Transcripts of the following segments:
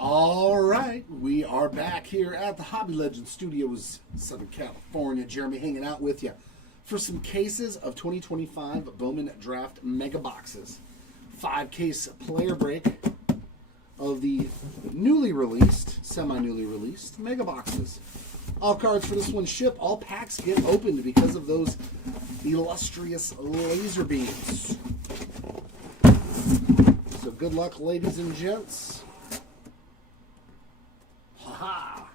All right, we are back here at the Hobby Legends Studios, Southern California. Jeremy hanging out with you for some cases of 2025 Bowman Draft Mega Boxes. 5-case player break of the newly released, semi-newly released Mega Boxes. All cards for this one ship. All packs get opened because of those illustrious laser beams. So good luck, ladies and gents. Ha!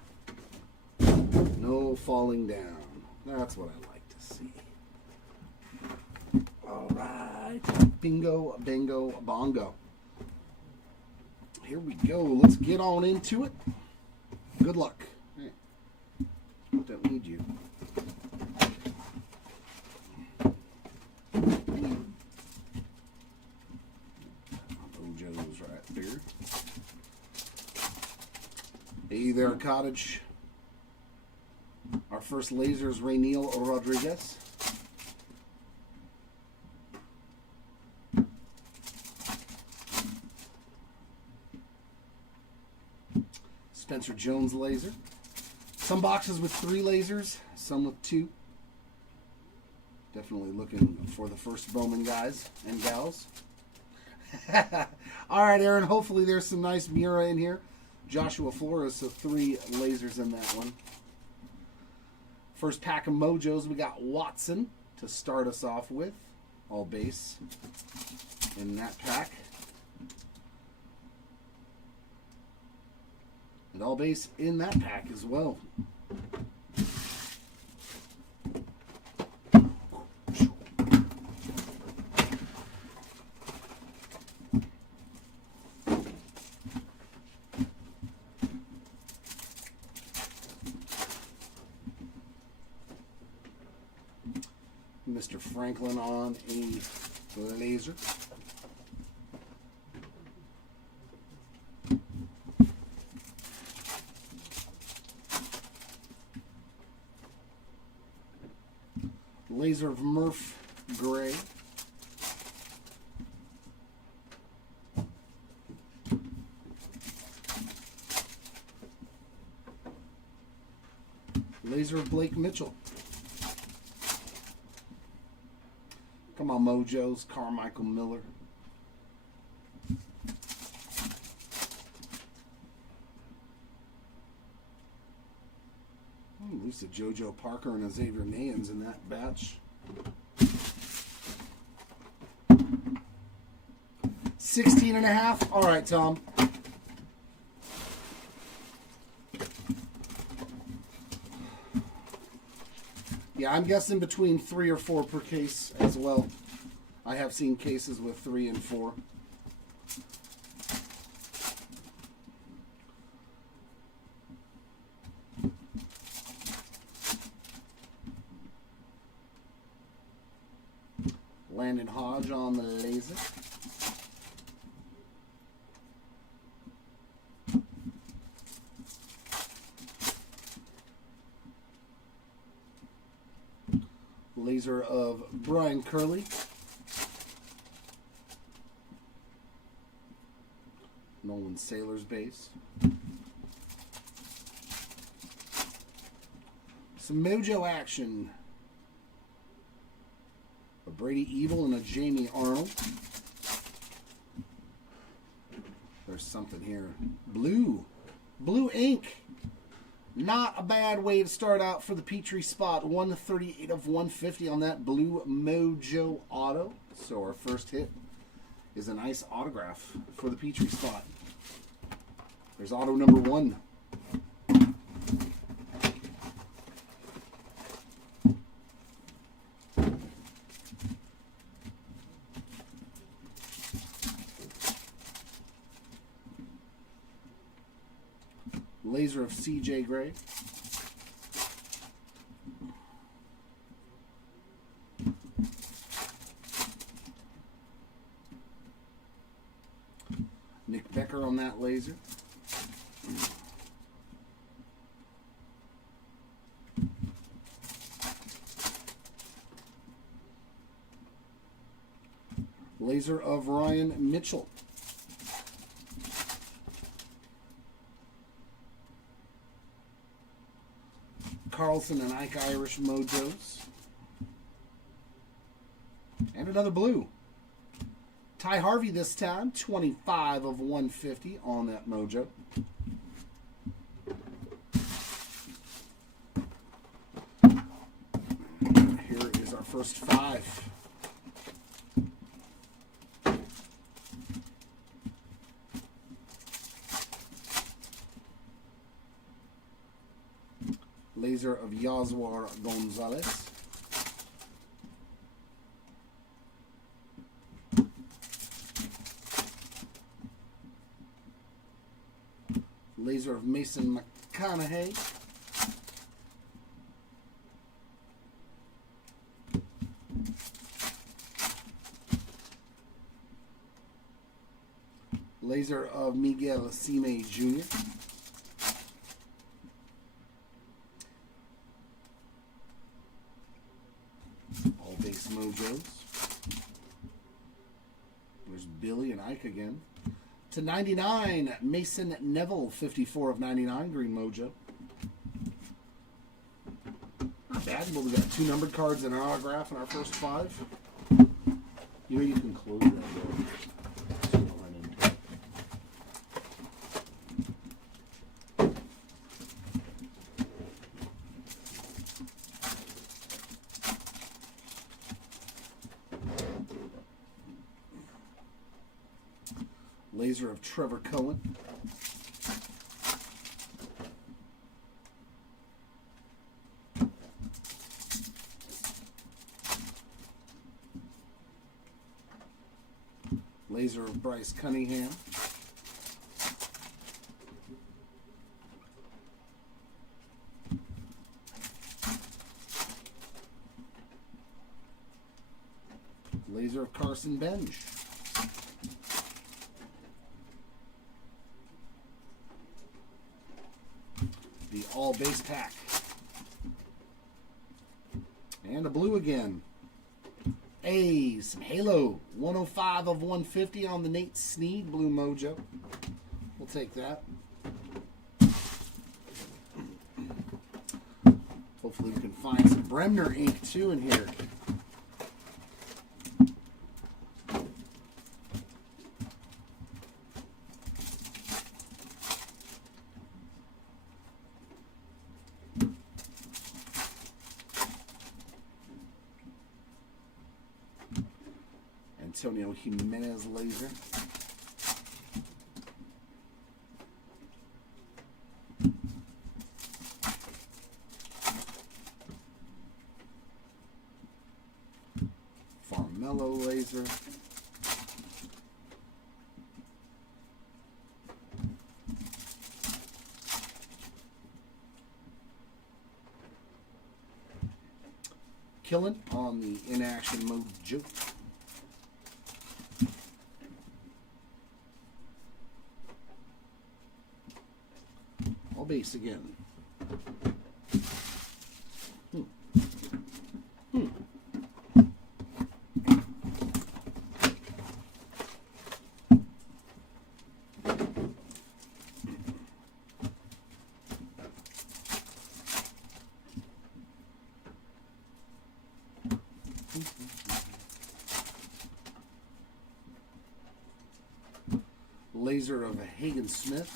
No falling down. That's what I like to see. All right. Bingo, bango, bongo. Here we go. Let's get on into it. Good luck. Hey, don't need you. Mojo's right there. Hey there, Cottage. Our first laser is Rainiel Rodriguez. Spencer Jones laser. Some boxes with 3 lasers, some with 2. Definitely looking for the first Bowman guys and gals. All right, Aaron, hopefully there's some nice Mura in here. Joshua Flores, so 3 lasers in that one. First pack of Mojos, we got Watson to start us off with. All base in that pack. And all base in that pack as well. Mr. Franklin on a laser. Laser of Murph Gray. Laser of Blake Mitchell. Come on, Mojos. Carmichael Miller. At least a JoJo Parker and a Xavier Nayans in that batch. 16.5. All right, Tom. Yeah, I'm guessing between 3 or 4 per case as well. I have seen cases with 3 and 4. Landon Hodge on the laser. Laser of Brian Curley. Nolan Sailor's base. Some Mojo action. A Brady Evil and a Jamie Arnold. There's something here. Blue. Blue ink. Not a bad way to start out for the Petrie spot. 138 of 150 on that Blue Mojo auto. So our first hit is a nice autograph for the Petrie spot. There's auto number 1. Laser of CJ Gray. Nick Becker on that laser. Laser of Ryan Mitchell. Carlson and Ike Irish Mojos. And another blue. Ty Harvey this time, 25 of 150 on that Mojo. Here is our first 5. Laser of Yaswar Gonzalez. Laser of Mason McConaughey. Laser of Miguel Sime Jr. All base Mojos. There's Billy and Ike again. To 99, Mason Neville, 54 of 99, green Mojo. Not bad. Well, we got 2 numbered cards and an autograph in our first 5. You know you can close that door. Laser of Trevor Cohen. Laser of Bryce Cunningham. Laser of Carson Bench. The all base pack. And a blue again. Some Halo. 105 of 150 on the Nate Snead blue Mojo. We'll take that. Hopefully we can find some Bremner ink too in here. Antonio Jimenez laser. Farmello laser. Killen on the in-action Mojo. All base again. Laser of Hagen Smith.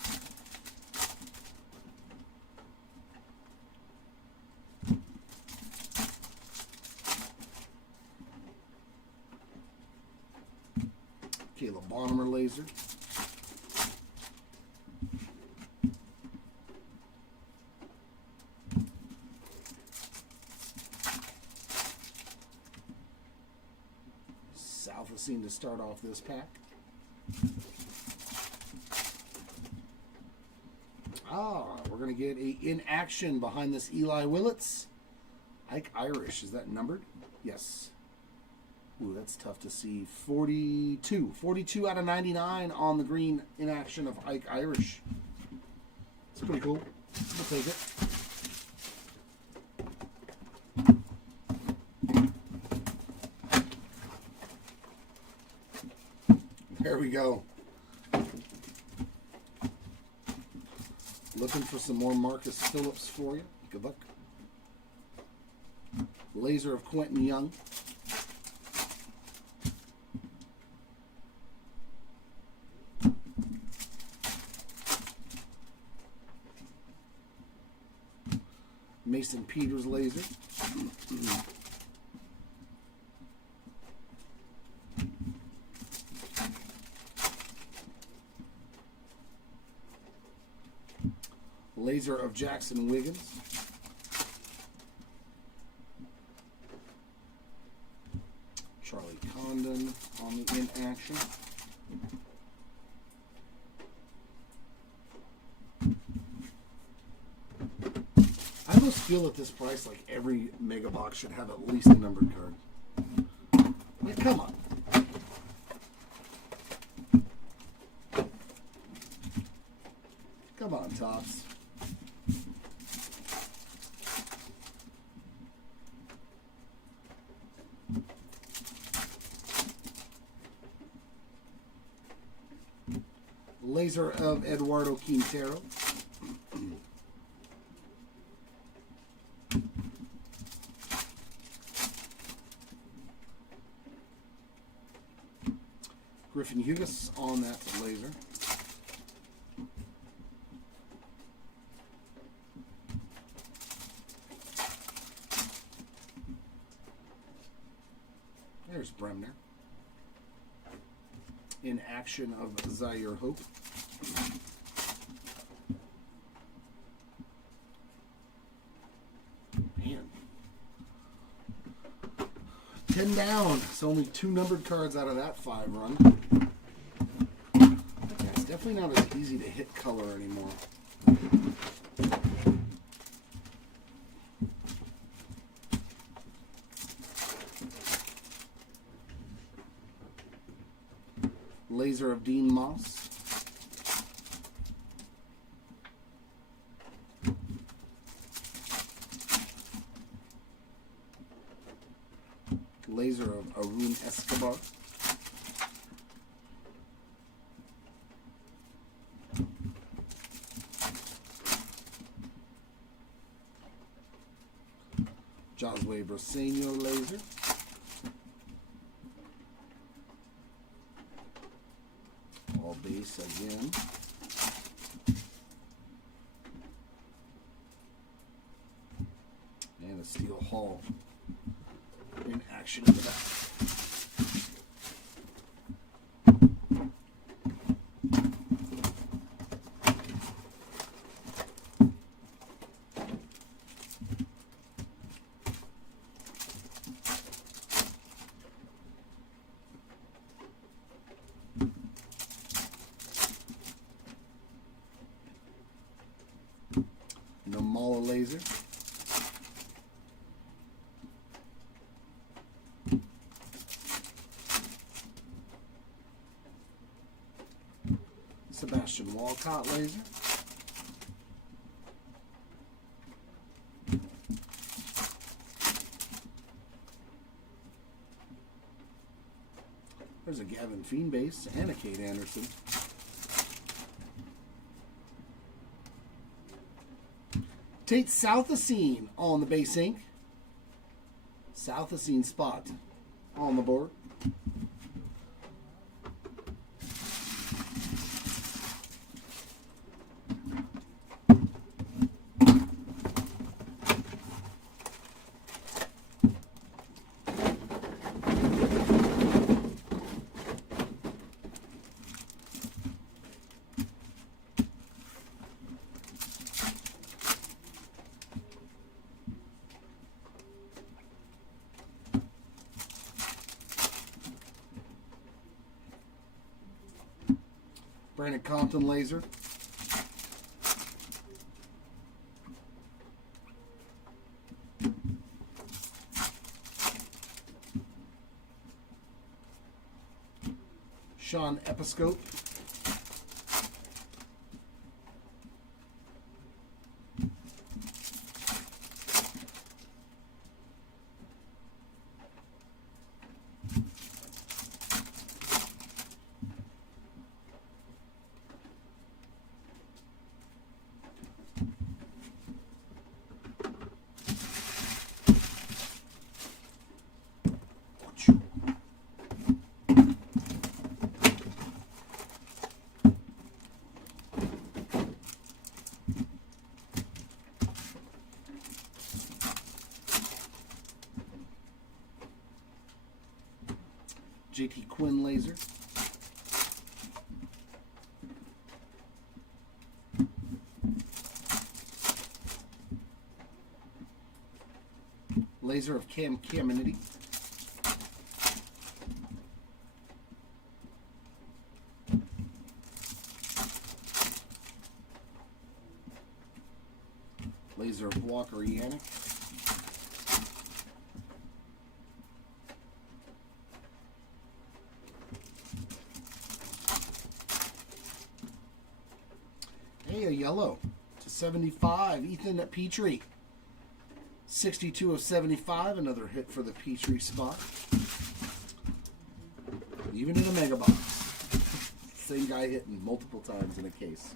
Caleb Bonner laser. South is seen to start off this pack. We're going to get a in action behind this Eli Willits. Ike Irish, is that numbered? Yes. Ooh, that's tough to see. 42. 42 out of 99 on the green in action of Ike Irish. It's pretty cool. We'll take it. There we go. Looking for some more Marcus Phillips for you. Good luck. Laser of Quentin Young. Mason Peters laser. Laser of Jackson Wiggins. Charlie Condon on the in action. I almost feel at this price like every mega box should have at least a numbered card. Yeah, come on. Come on, Topps. Laser of Eduardo Quintero. Griffin Hughes on that laser. There's Bremner. In action of Zaire Hope. Man. 10 down. So only 2 numbered cards out of that 5 run. Yeah, it's definitely not as easy to hit color anymore. Laser of Dean Moss. Laser of Arun Escobar. Josue Briseño laser. All base again. And a Steel Hall in action in the back. Nomala laser. Sebastian Walcott laser. There's a Gavin Fiend base and a Kate Anderson. Tate Southacene on the base ink. Southacene spot on the board. Brandon Compton laser. Sean Episcope. P. Quinn laser. Laser of Cam Caminiti. Laser of Walker Yannick. Hey, a yellow to 75, Ethan Petrie. 62 of 75, another hit for the Petrie spot. Even in a mega box. Same guy hitting multiple times in a case.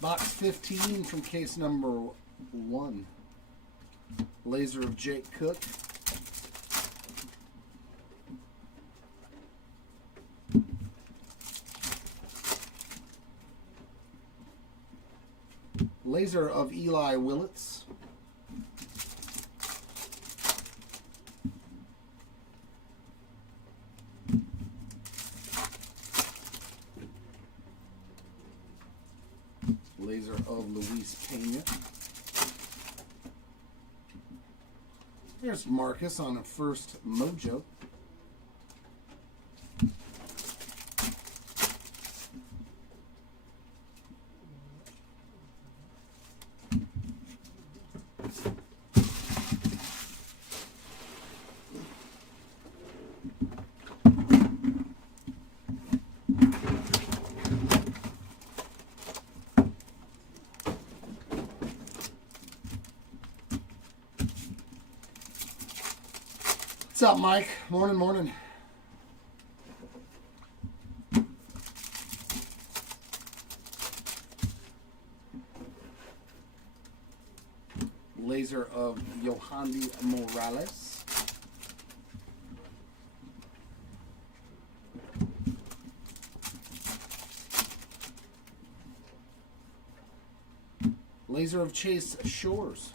Box 15 from case number 1. Laser of Jake Cook. Laser of Eli Willits. Laser of Luis Pena. There's Marcus on a first mojo. What's up, Mike? Morning, morning. Laser of Yohandy Morales. Laser of Chase Shores.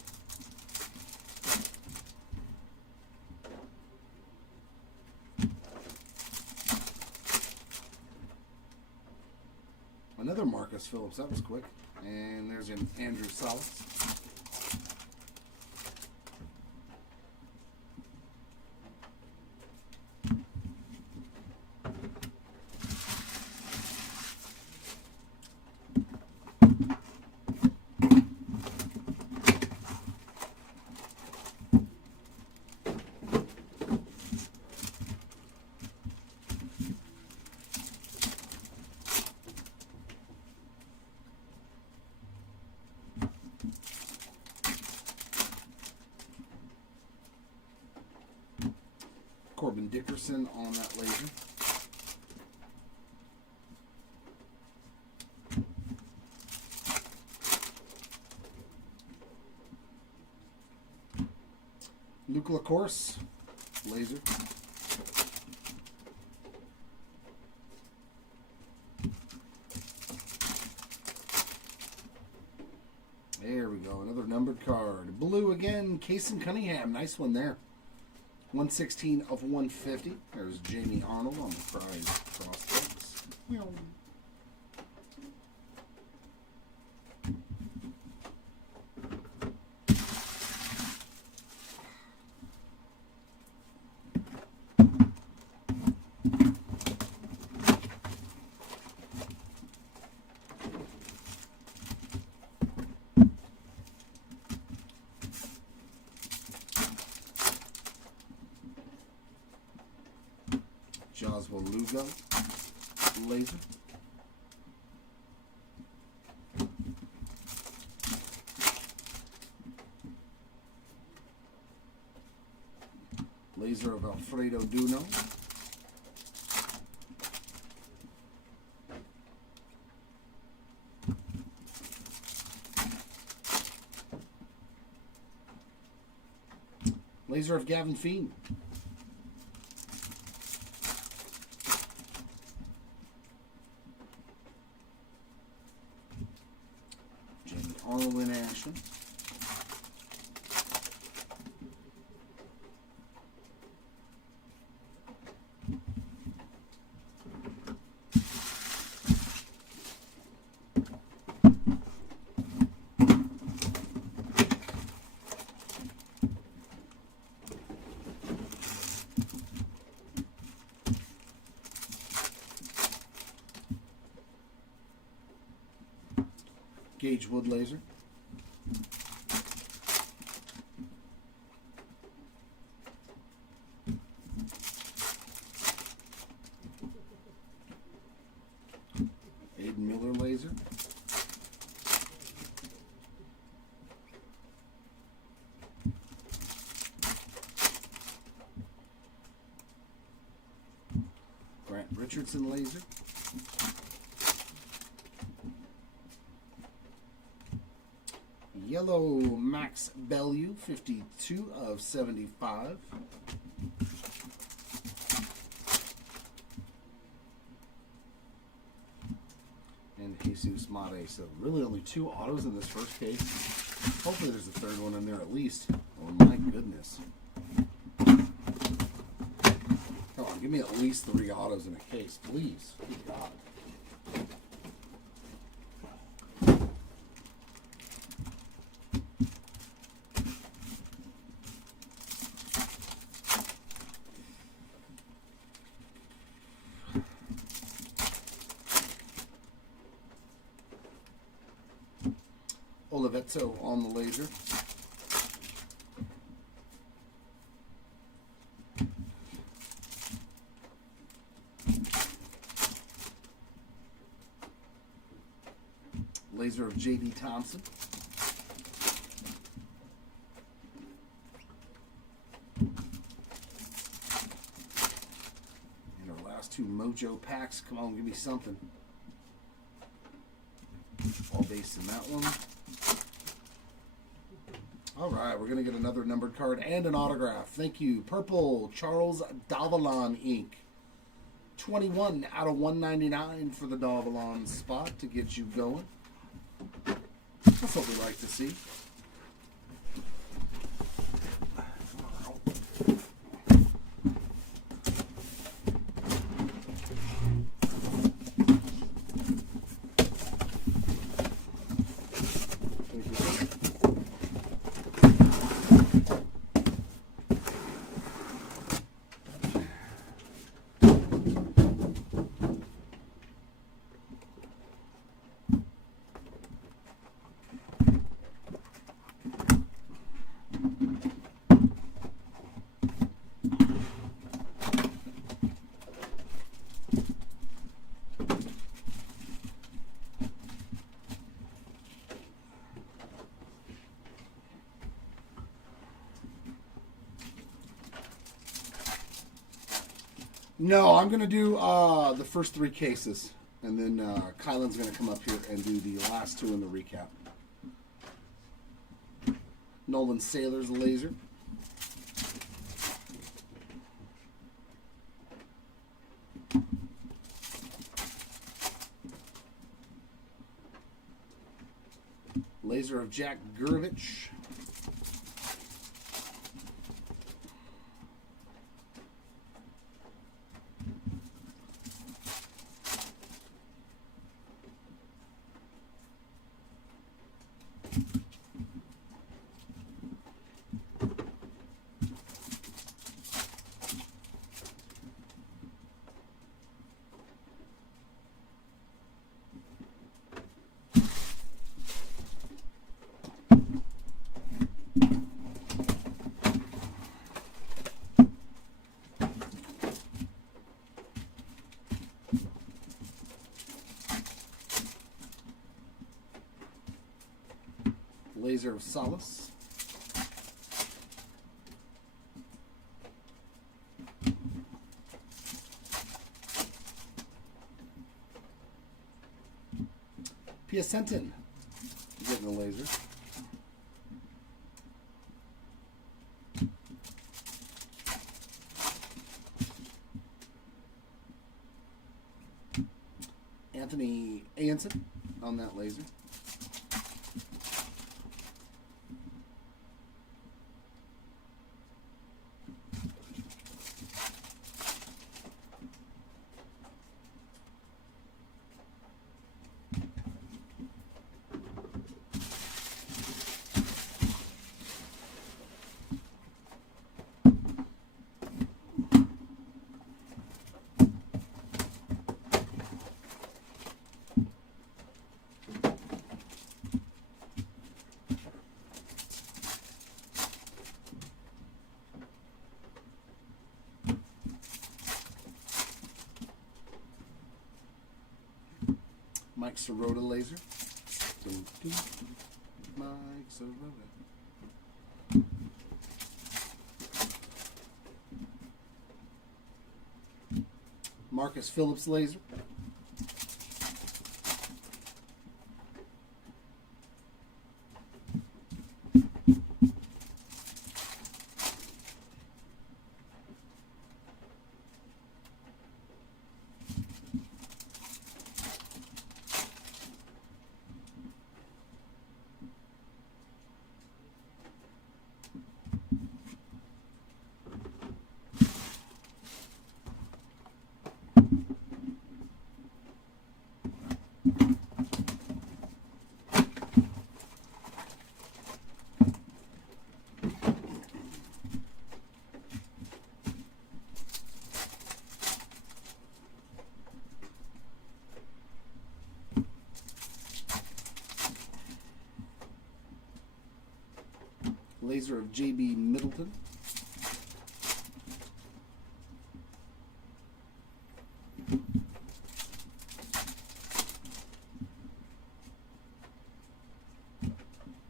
Another Marcus Phillips. That was quick. And there's an Andrew Salas. Corbin Dickerson on that laser. Luke LaCourse, laser. There we go, another numbered card. Blue again, Kason Cunningham. Nice one there. 116 of 150. There's Jamie Arnold on the prize prospects. Joswell Lugo, laser. Laser of Alfredo Duno. Laser of Gavin Fiend. Arlen Ashland. Gauge Wood Laser. Aiden Miller Laser. Grant Richardson Laser. Yellow Max Bellew, 52 of 75. And Jesus Mate. So really only 2 autos in this first case. Hopefully there's a third one in there at least. Oh my goodness. Come on, give me at least 3 autos in a case, please. Good God. Olivetto on the laser. Laser of J.D. Thompson. And our last 2 Mojo packs. Come on, give me something. All base in that one. All right, we're going to get another numbered card and an autograph. Thank you. Purple, Charles Davalon Inc. 21 out of 199 for the Davalon spot to get you going. That's what we like to see. No, I'm going to do the first 3 cases, and then Kylan's going to come up here and do the last 2 in the recap. Nolan Sailor's laser. Laser of Jack Gurevich. Laser of Solace. Piacentin getting the laser. Anthony Anson on that laser. Mike Sirota laser. Dun, dun, dun. Mike Sirota. Marcus Phillips laser. Laser of J.B. Middleton.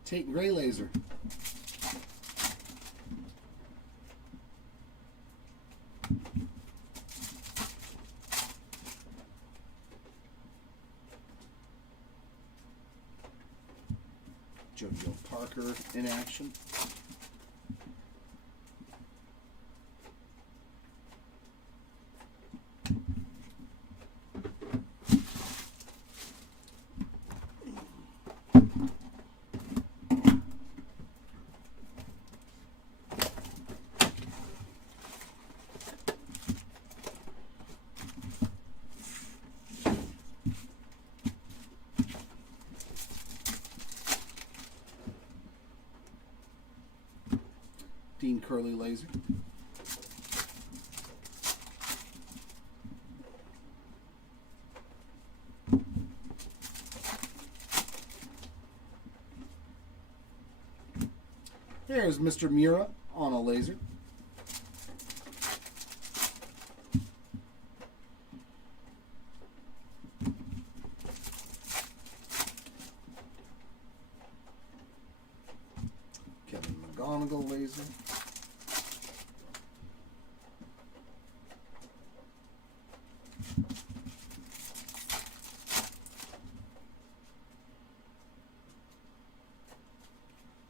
Tate Gray laser. JoJo Parker in action. Dean Curley laser. There's Mr. Mura on a laser. Kevin McGonigal laser.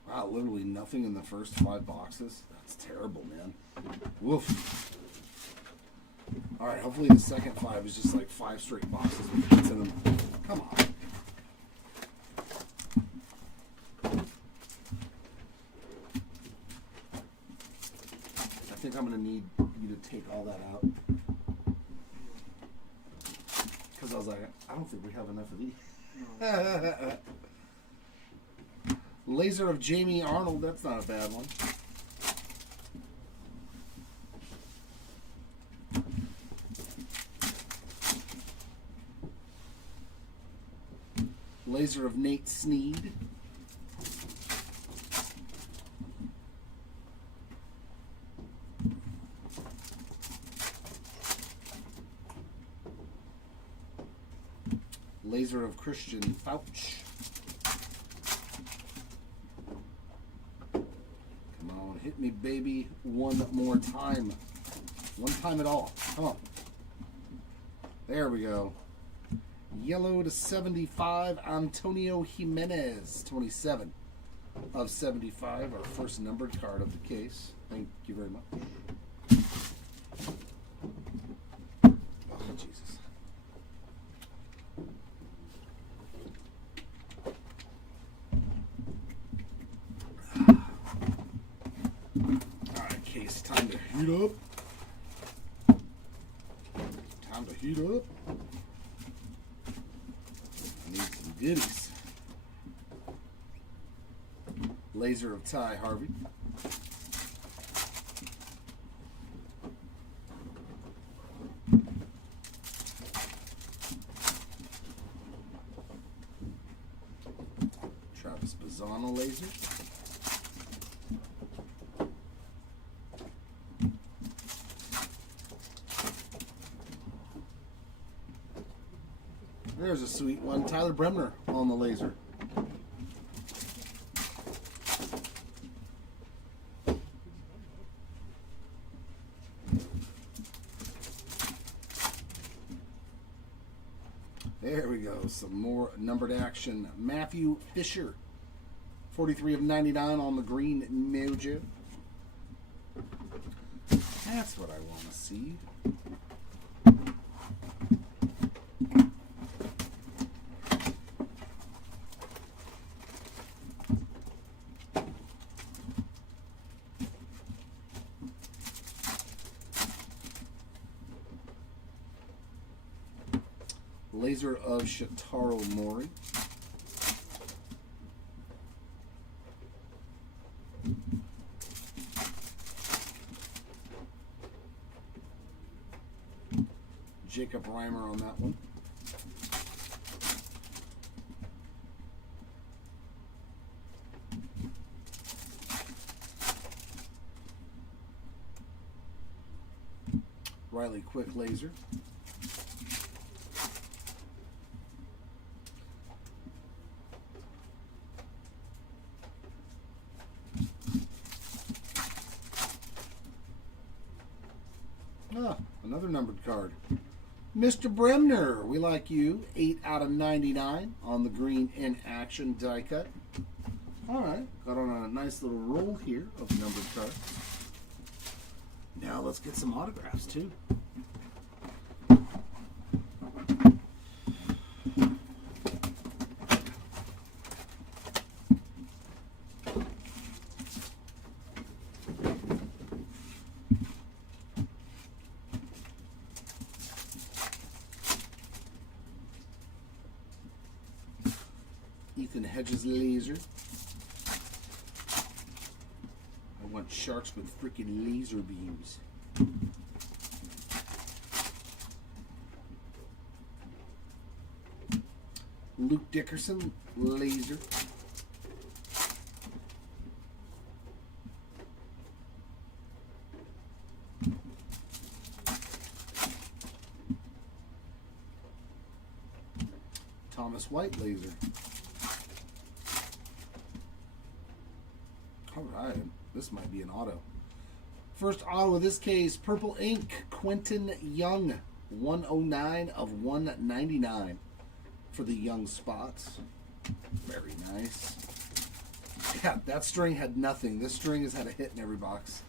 Wow, literally nothing in the first 5 boxes. That's terrible, man. Woof. Alright, hopefully the second 5 is just like 5 straight boxes with hits in them. Come on. I think I'm going to need you to take all that out. Because I was like, I don't think we have enough of these. No. Laser of Jamie Arnold, that's not a bad one. Laser of Nate Sneed. Laser of Christian Fauch. Come on, hit me, baby, one more time. One time at all. Come on. There we go. Yellow to 75, Antonio Jimenez, 27 of 75, our first numbered card of the case. Thank you very much. Oh, Jesus. Alright, case, time to heat up. Time to heat up. Goodies. Laser of Ty Harvey. Travis Bazzana laser. There's a sweet one. Tyler Bremner on the laser. There we go. Some more numbered action. Matthew Fisher. 43 of 99 on the green mojo. That's what I want to see. Laser of Shotaro Mori. Jacob Reimer on that one. Riley Quick laser. Ah, another numbered card. Mr. Bremner, we like you. 8 out of 99 on the green in action die cut. All right, got on a nice little roll here of numbered cards. Now let's get some autographs too. Ethan Hedges laser. I want sharks with freaking laser beams. Luke Dickerson laser. Thomas White laser. All right, this might be an auto. First auto of this case, Purple Ink, Quentin Young, 109 of 199 for the Young spots. Very nice. Yeah, that string had nothing. This string has had a hit in every box.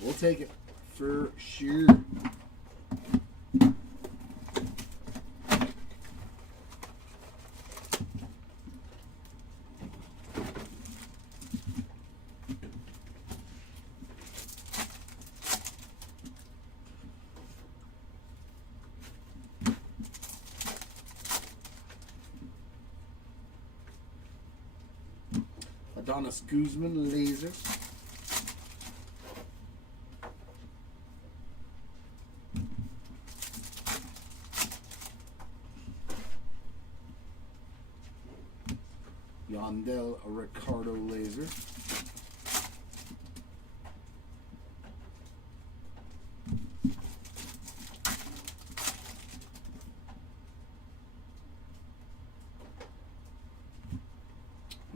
We'll take it for sure. Adonis Guzman laser. Yandel Ricardo laser.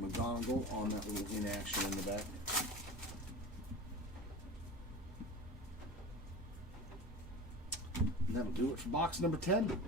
McGonagall on that little inaction in the back. And that'll do it for box number 10.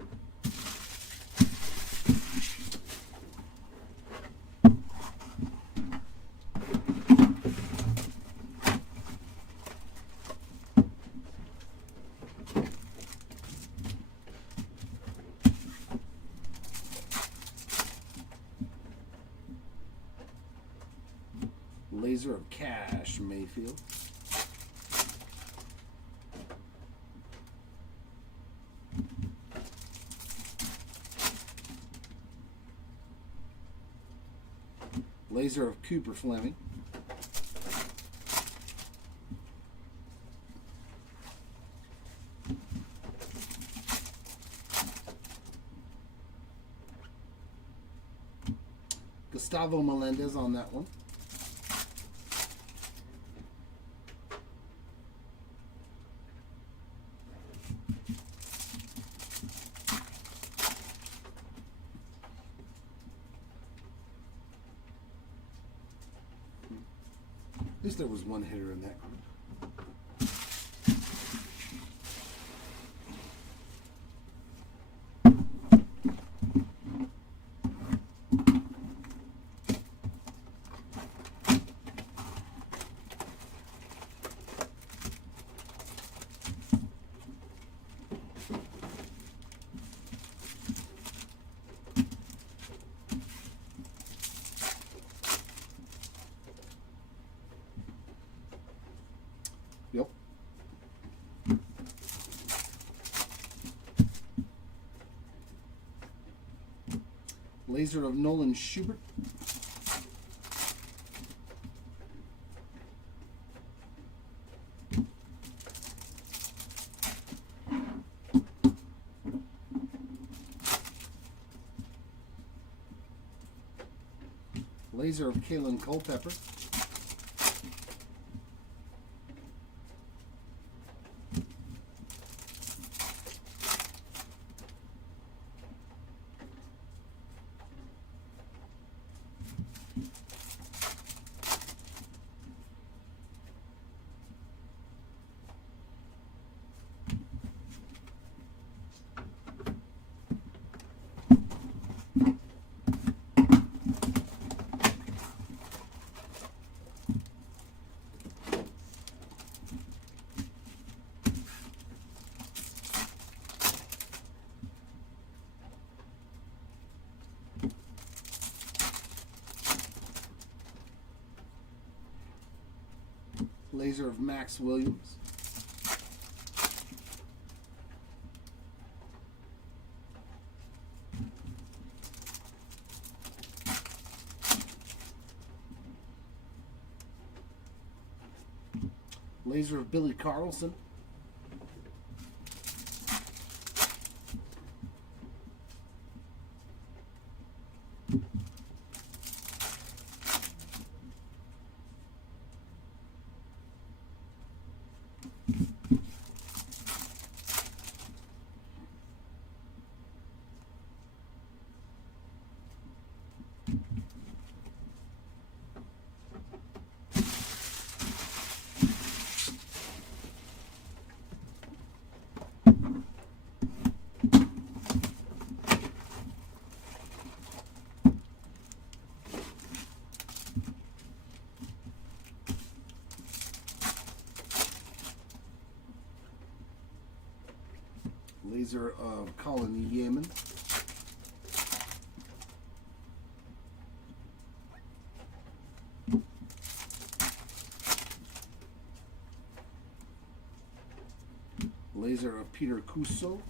Laser of Cash Mayfield. Laser of Cooper Fleming. Gustavo Melendez on that one. least there was one hitter in that group. Yep. Laser of Nolan Schubert. Laser of Kalen Culpepper. Laser of Max Williams. Laser of Billy Carlson. Laser of Colin Yeaman. Laser of Peter Cuso.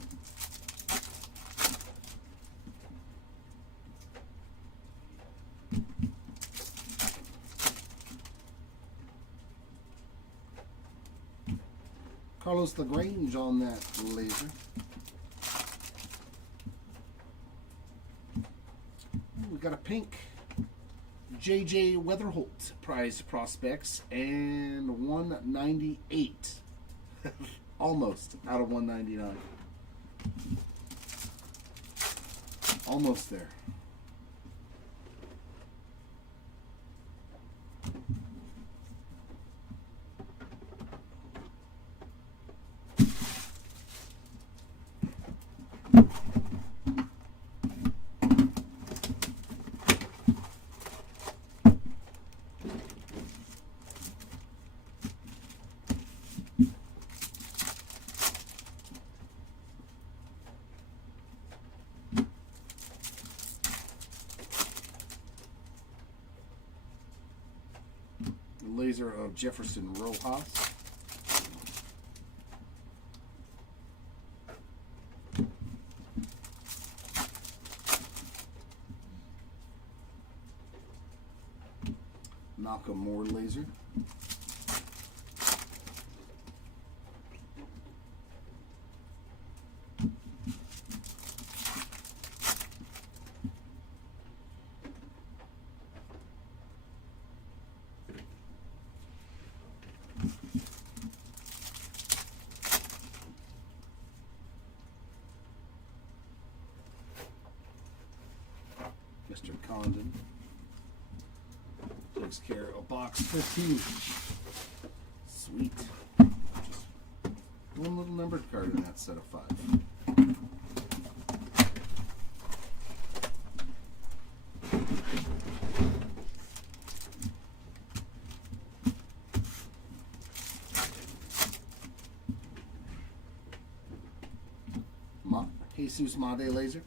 Carlos LaGrange on that laser. We got a pink J.J. Weatherholt prize prospects and 198. Almost out of 199. Almost there. Laser of Jefferson Rojas. Malcolm Moore laser. Mr. Condon takes takes care of box 15. Sweet. Just one little numbered card in that set of 5. Jesus Made laser.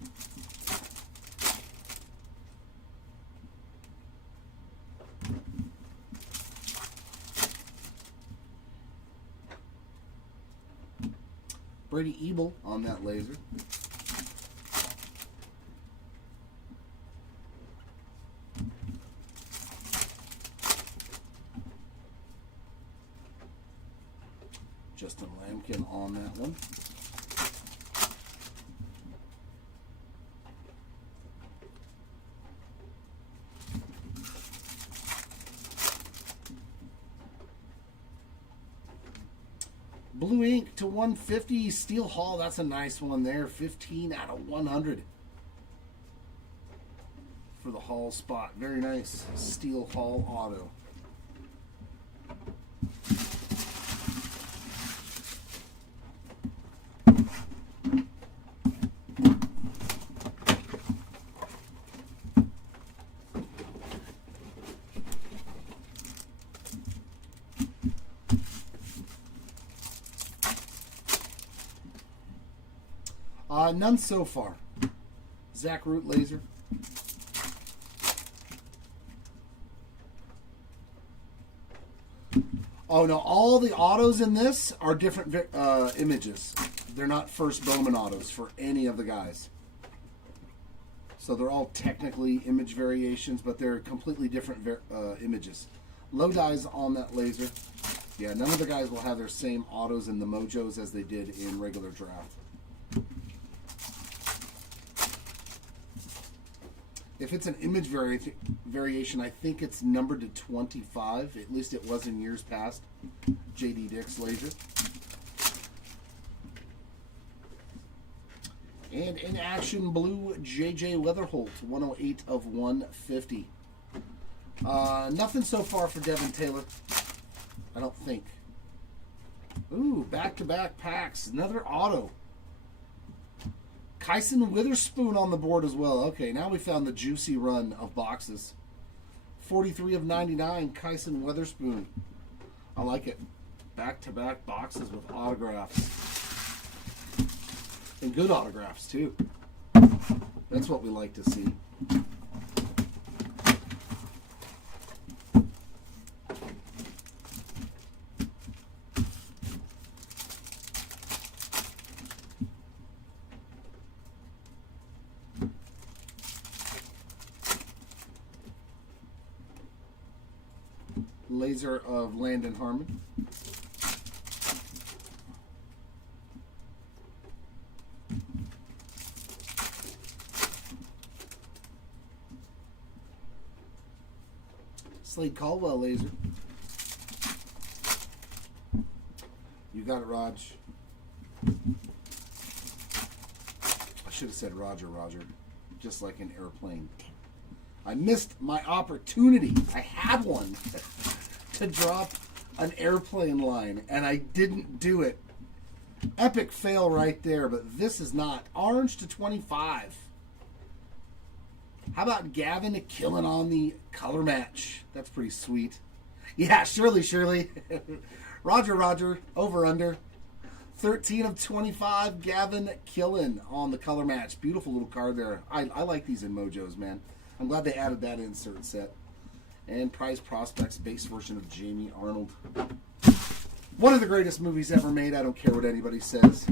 Brady Ebel on that laser. Justin Lamkin on that one. Blue ink to 150, Steel Hall. That's a nice one there. 15 out of 100 for the Hall spot. Very nice. Steel Hall auto. None so far. Zach Root laser. Oh no, all the autos in this are different images. They're not first Bowman autos for any of the guys. So they're all technically image variations, but they're completely different images. Low dies on that laser. Yeah, none of the guys will have their same autos in the Mojos as they did in regular draft. If it's an image variation, I think it's numbered to 25. At least it was in years past. J.D. Dix laser. And in action, blue J.J. Weatherholt, 108 of 150. Nothing so far for Devin Taylor. I don't think. Ooh, back-to-back packs. Another auto. Kyson Witherspoon on the board as well. Okay, now we found the juicy run of boxes. 43 of 99, Kyson Witherspoon. I like it. Back-to-back boxes with autographs. And good autographs, too. That's what we like to see. Laser of Landon Harmon. Slade Caldwell laser. You got it, Raj. I should have said Roger, just like an airplane. I missed my opportunity. I had one to drop an airplane line, and I didn't do it. Epic fail right there, but this is not. Orange to 25. How about Gavin killing on the color match? That's pretty sweet. Yeah, Shirley. Roger, over under. 13 of 25, Gavin killing on the color match. Beautiful little card there. I like these in Mojos, man. I'm glad they added that insert set. And Prize Prospects base version of Jamie Arnold. One of the greatest movies ever made. I don't care what anybody says.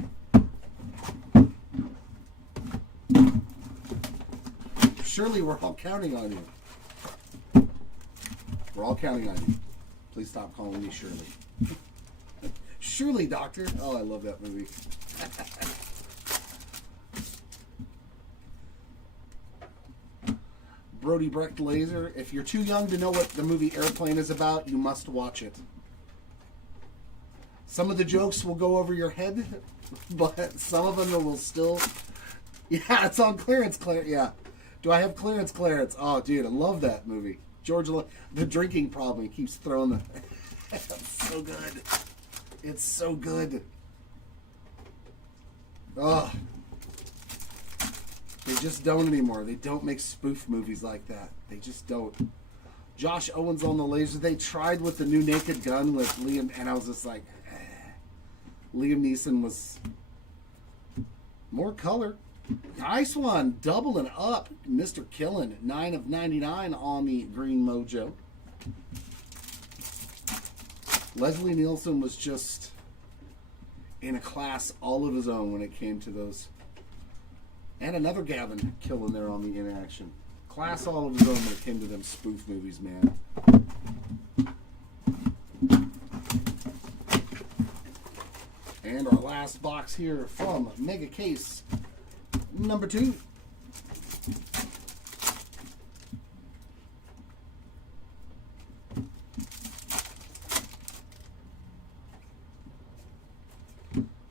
Shirley, we're all counting on you. We're all counting on you. Please stop calling me Shirley. Shirley, Doctor. Oh, I love that movie. Brody Brecht laser. If you're too young to know what the movie Airplane is about, you must watch it. Some of the jokes will go over your head, but some of them will still... Yeah, it's on clearance, yeah. Do I have clearance? Oh, dude, I love that movie. Georgia, the drinking problem. He keeps throwing the. It's so good. It's so good. Oh. They just don't anymore. They don't make spoof movies like that. They just don't. Josh Owens on the laser. They tried with the new Naked Gun with Liam, and I was just like, Liam Neeson was more color. Nice one. Doubling up. Mr. Killen. 9 of 99 on the Green Mojo. Leslie Nielsen was just in a class all of his own when it came to those. And another Gavin Killen there on the inaction. Class all of his own when it came to them spoof movies, man. And our last box here from Mega Case number 2.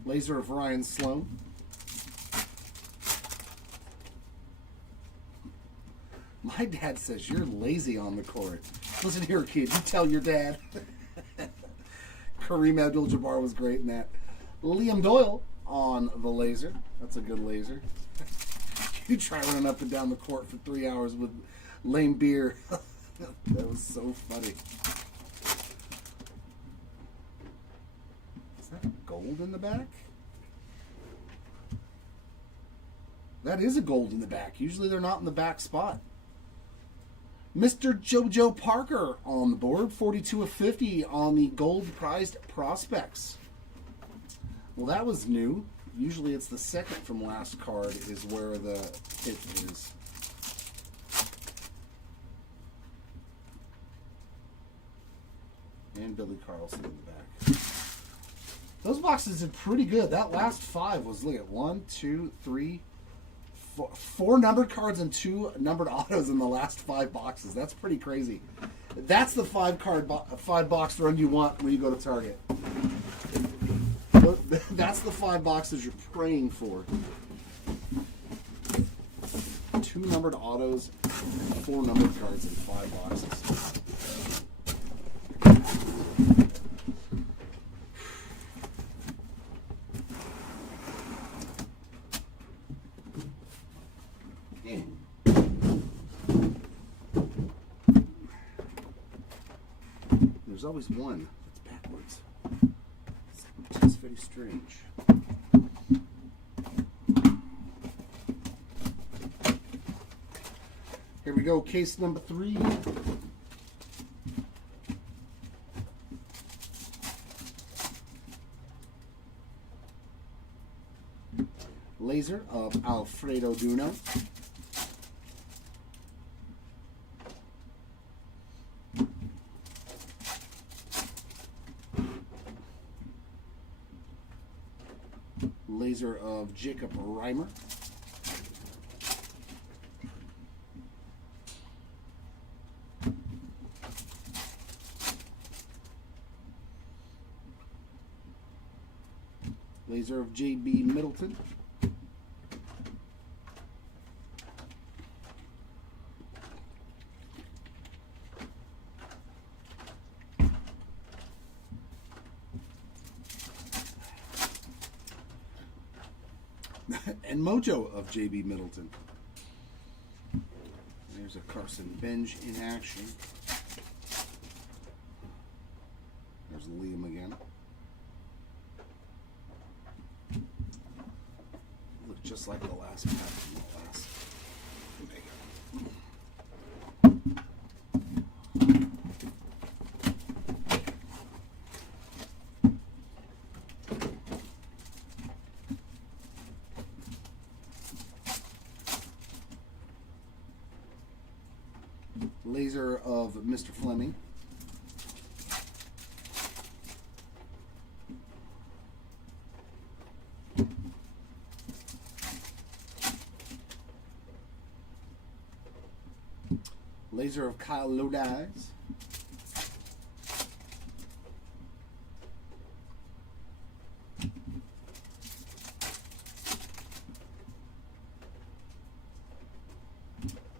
Laser of Ryan Sloan. My dad says you're lazy on the court. Listen here, kid. You tell your dad. Kareem Abdul-Jabbar was great in that. Liam Doyle on the laser. That's a good laser. You try running up and down the court for 3 hours with lame beer. That was so funny. Is that gold in the back? That is a gold in the back. Usually they're not in the back spot. Mr. JoJo Parker on the board. 42 of 50 on the gold prized prospects. Well, that was new. Usually it's the second from last card is where the hit is. And Billy Carlson in the back. Those boxes did pretty good. That last 5 was, look at 1, 2, 3, 4 numbered cards and 2 numbered autos in the last 5 boxes. That's pretty crazy. That's the 5 box run you want when you go to Target. That's the 5 boxes you're praying for. 2 numbered autos and 4 numbered cards in 5 boxes. There's always one that's backwards. Which is very strange. Here we go, case number 3. Laser of Alfredo Duno. Laser of Jacob Reimer. Laser of J.B. Middleton. And Mojo of J.B. Middleton. There's a Carson Benj in action. There's Liam again. Look just like the last pack from the last Omega. Laser of Mr. Fleming. Laser of Kyle Lodize.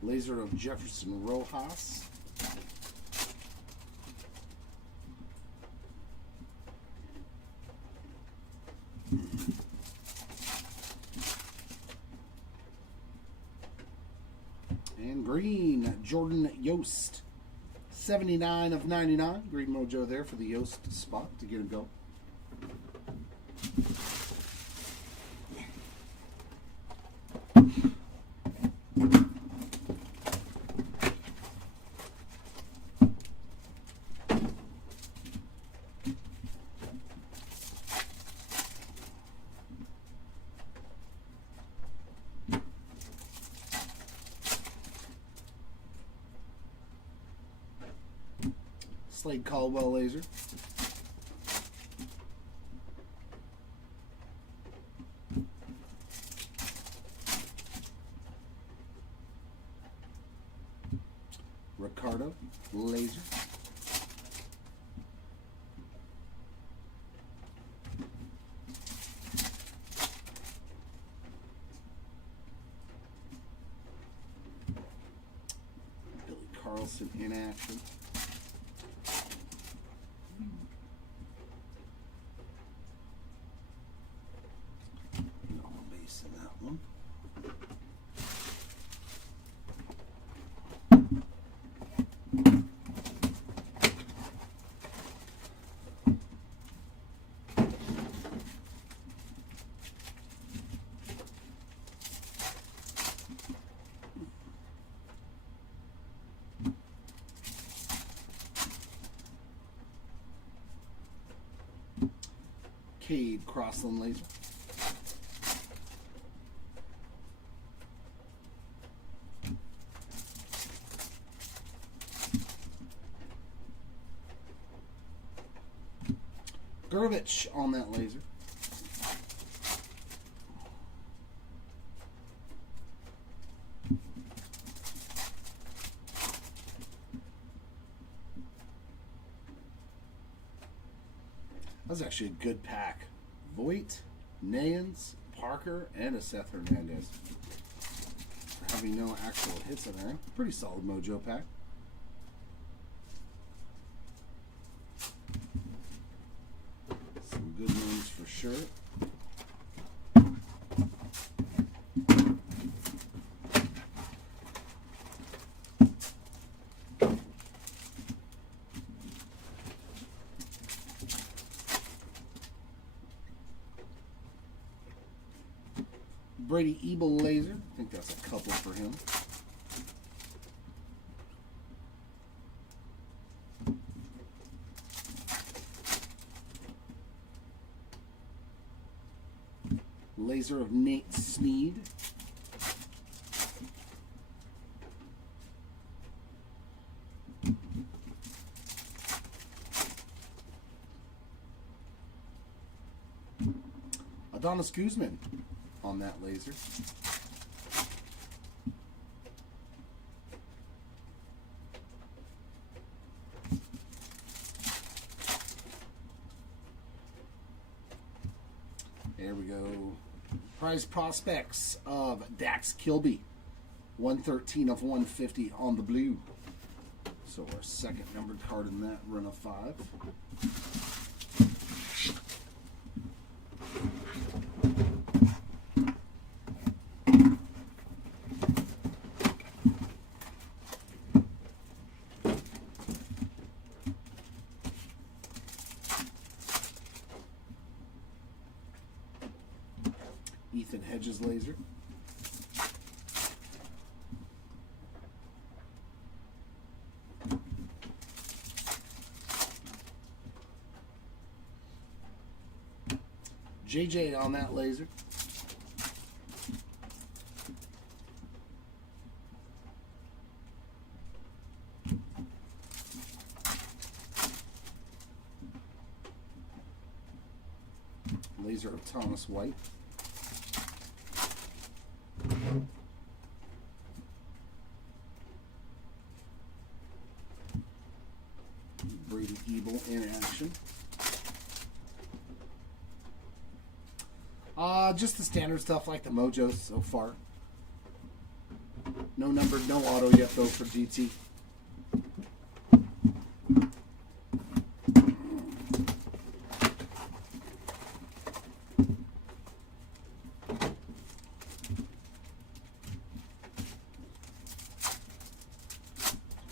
Laser of Jefferson Rojas. green, Jordan Yost. 79 of 99. Green mojo there for the Yost spot to get him going. Slade Caldwell laser. Ricardo laser. Billy Carlson in action. Cade Crossland laser. Gurvich on that laser. That was actually a good pack. Voigt, Nayans, Parker, and a Seth Hernandez. For having no actual hits in there. Pretty solid mojo pack. Some good names for sure. Brady Ebel laser. I think that's a couple for him. Laser of Nate Sneed. Adonis Guzman on that laser. There we go. Prize prospects of Dax Kilby. 113 of 150 on the blue. So our second numbered card in that run of 5. Ethan Hedges laser. JJ on that laser. Laser of Thomas White. Brady Ebel in action. Just the standard stuff like the mojos so far. No numbered, no auto yet though for GT.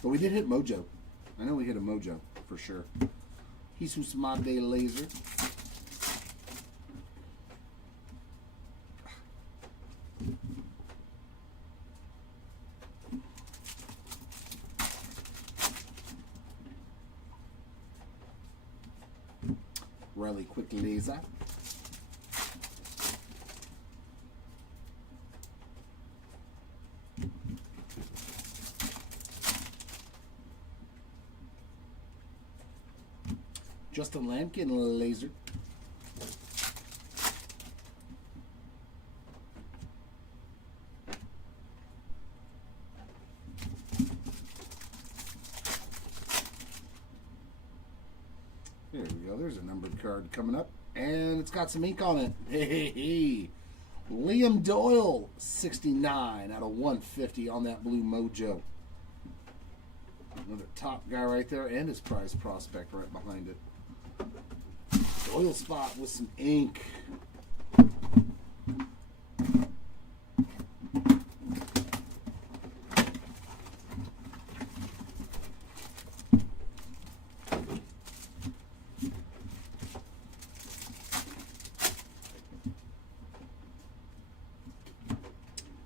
But we did hit Mojo. I know we hit a Mojo for sure. Jesus Made Laser. Really quick laser. Justin Lampkin laser. There we go. There's a numbered card coming up. And it's got some ink on it. Hey. Liam Doyle, 69 out of 150 on that blue Mojo. Another top guy right there, and his prize prospect right behind it. Doyle spot with some ink.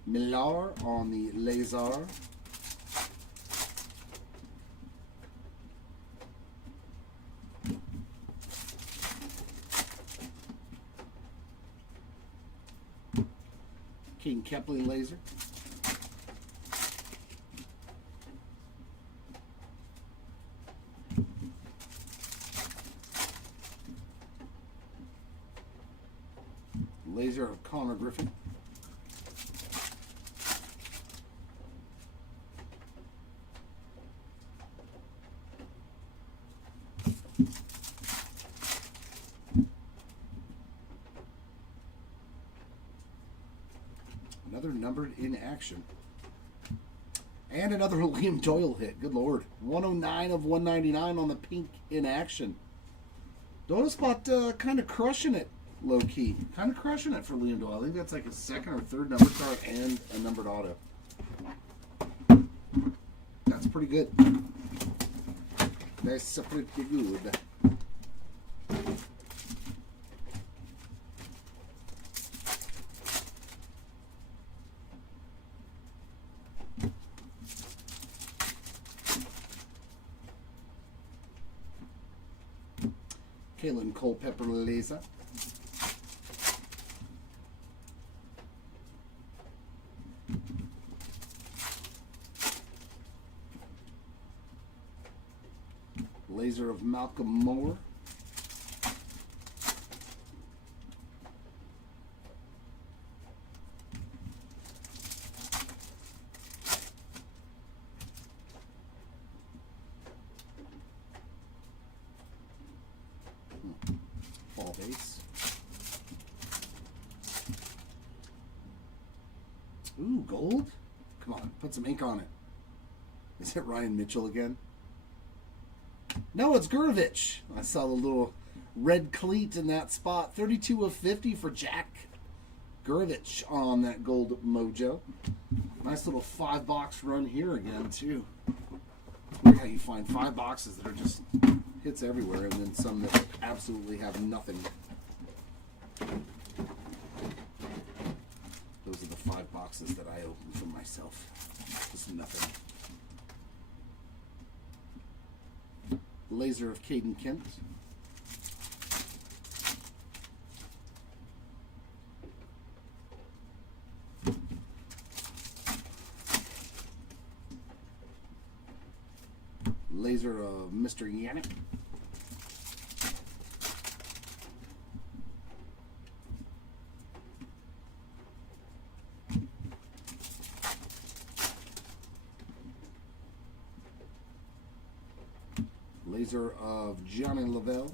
Millar on the laser. King Kepler laser. Laser of Connor Griffin. Another numbered in action. And another Liam Doyle hit. Good Lord. 109 of 199 on the pink in action. Doyle spot kind of crushing it, low key. Kind of crushing it for Liam Doyle. I think that's like his second or third number card and a numbered auto. That's pretty good. That's pretty good. Kalen Culpepper laser. Laser of Malcolm Moore. Fall base. Ooh, gold? Come on, put some ink on it. Is it Ryan Mitchell again? No, it's Gurevich. I saw the little red cleat in that spot. 32 of 50 for Jack Gurevich on that gold Mojo. Nice little 5-box run here again, too. It's weird how you find 5 boxes that are just hits everywhere and then some that absolutely have nothing. Those are the 5 boxes that I opened for myself. Just nothing. Laser of Caden Kent. Laser of Mr. Yannick. Laser of Johnny Lavelle.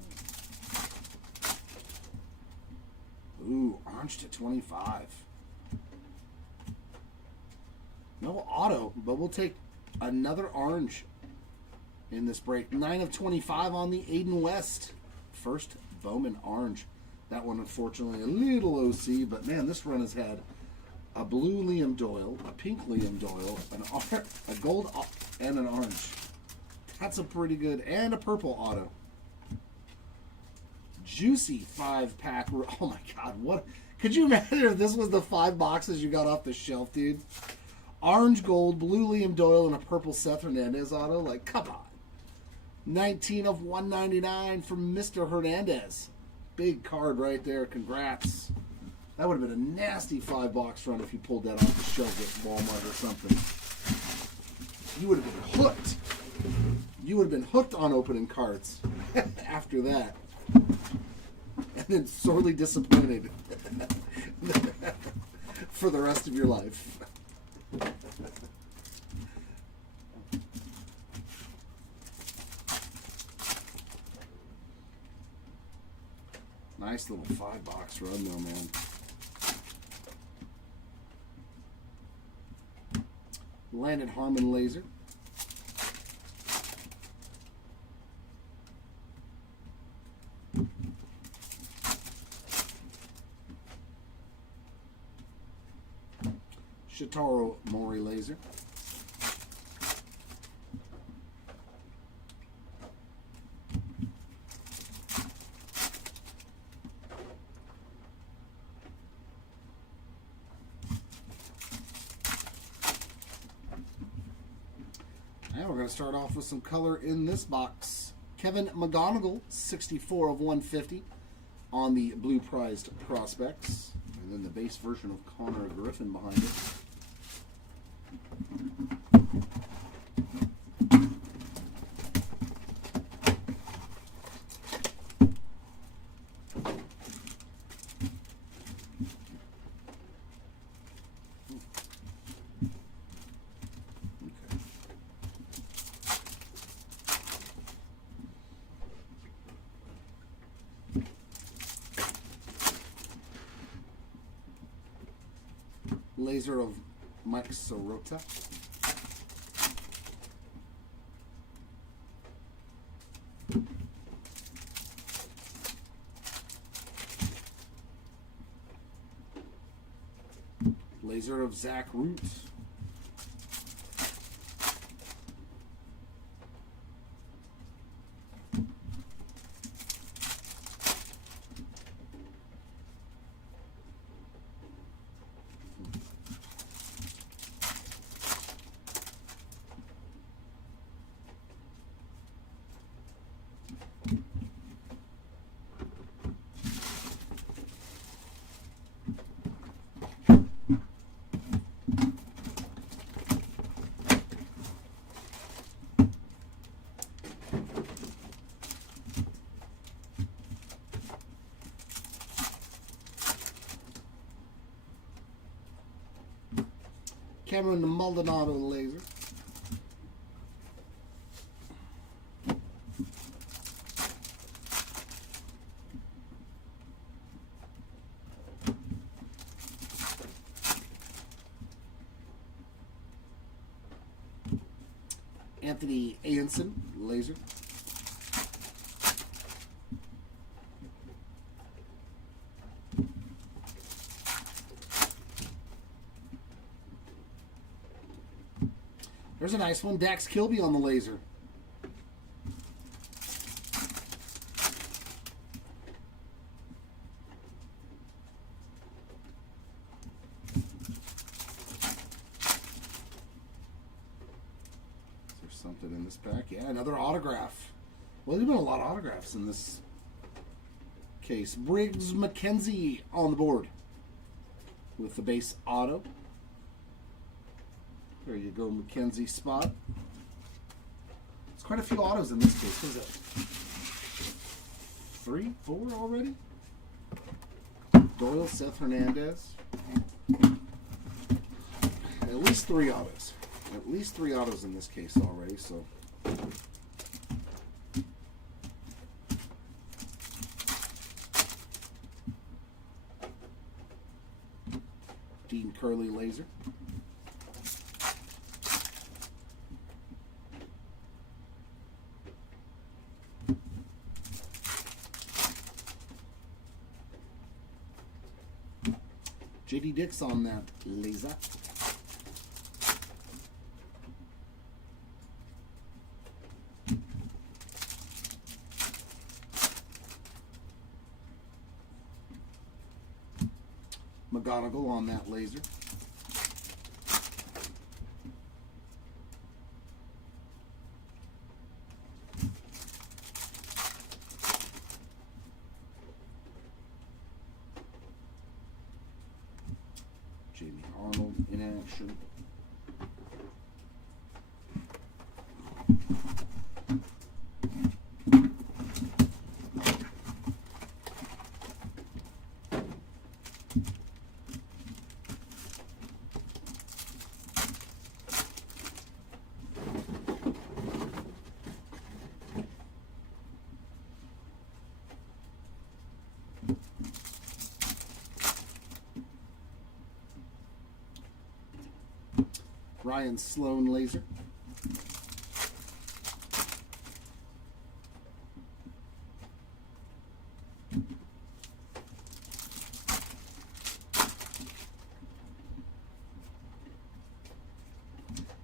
Ooh, orange to 25. No auto, but we'll take another orange in this break. 9 of 25 on the Aiden West. First Bowman orange. That one, unfortunately, a little OC, but man, this run has had a blue Liam Doyle, a pink Liam Doyle, a gold, and an orange. That's a pretty good, and a purple auto. Juicy 5-pack. Oh my God, what? Could you imagine if this was the 5 boxes you got off the shelf, dude? Orange, gold, blue Liam Doyle, and a purple Seth Hernandez auto. Like, come on. 19 of 199 from Mr. Hernandez. Big card right there. Congrats. That would have been a nasty 5-box run if you pulled that off the shelf at Walmart or something. You would have been hooked. You would have been hooked on opening cards after that. And then sorely disappointed for the rest of your life. Nice little 5-box run though, man. Landon Harmon laser. Shitaro Mori laser. And we're going to start off with some color in this box. Kevin McGonigal, 64 of 150 on the blue prized prospects. And then the base version of Connor Griffin behind it. Laser of Mike Sirota. Laser of Zach Root. Cameron Maldonado laser. Anthony Anson laser. There's a nice one. Dax Kilby on the laser. Is there something in this pack? Yeah, another autograph. Well, there's been a lot of autographs in this case. Briggs McKenzie on the board with the base auto. There you go, McKenzie spot. There's quite a few autos in this case. What is that? 3, 4 already? Doyle, Seth Hernandez. At least 3 autos. At least 3 autos in this case already, so. Dean Curley laser. JD Dix on that laser. McGonigal on that laser. Jamie Arnold in action. Ryan Sloan laser.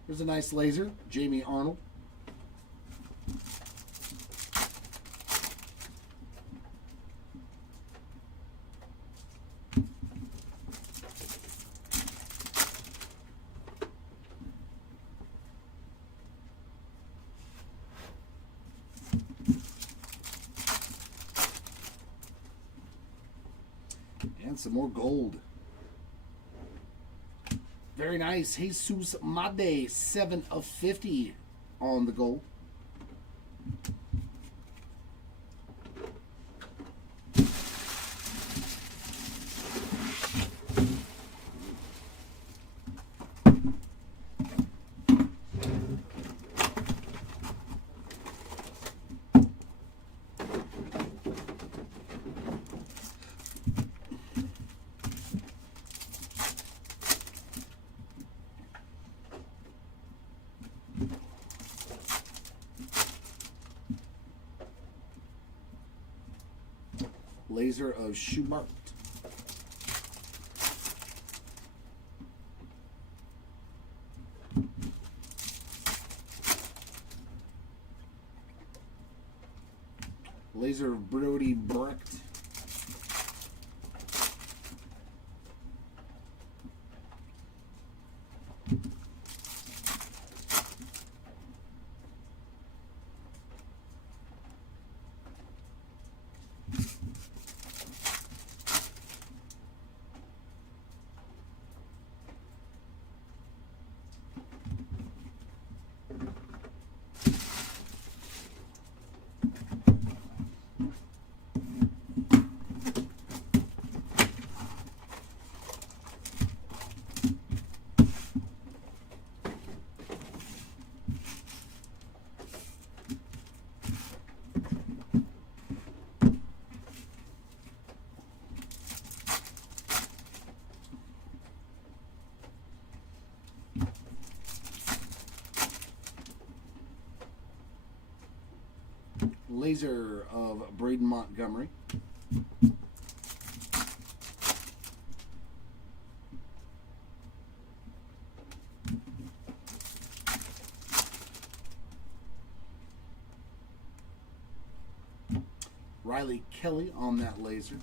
There's a nice laser, Jamie Arnold. And some more gold. Very nice. Jesus Made, 7 of 50 on the gold. Laser of Schubert. Laser of Brody Brecht. Laser of Braden Montgomery. Riley Kelly on that laser.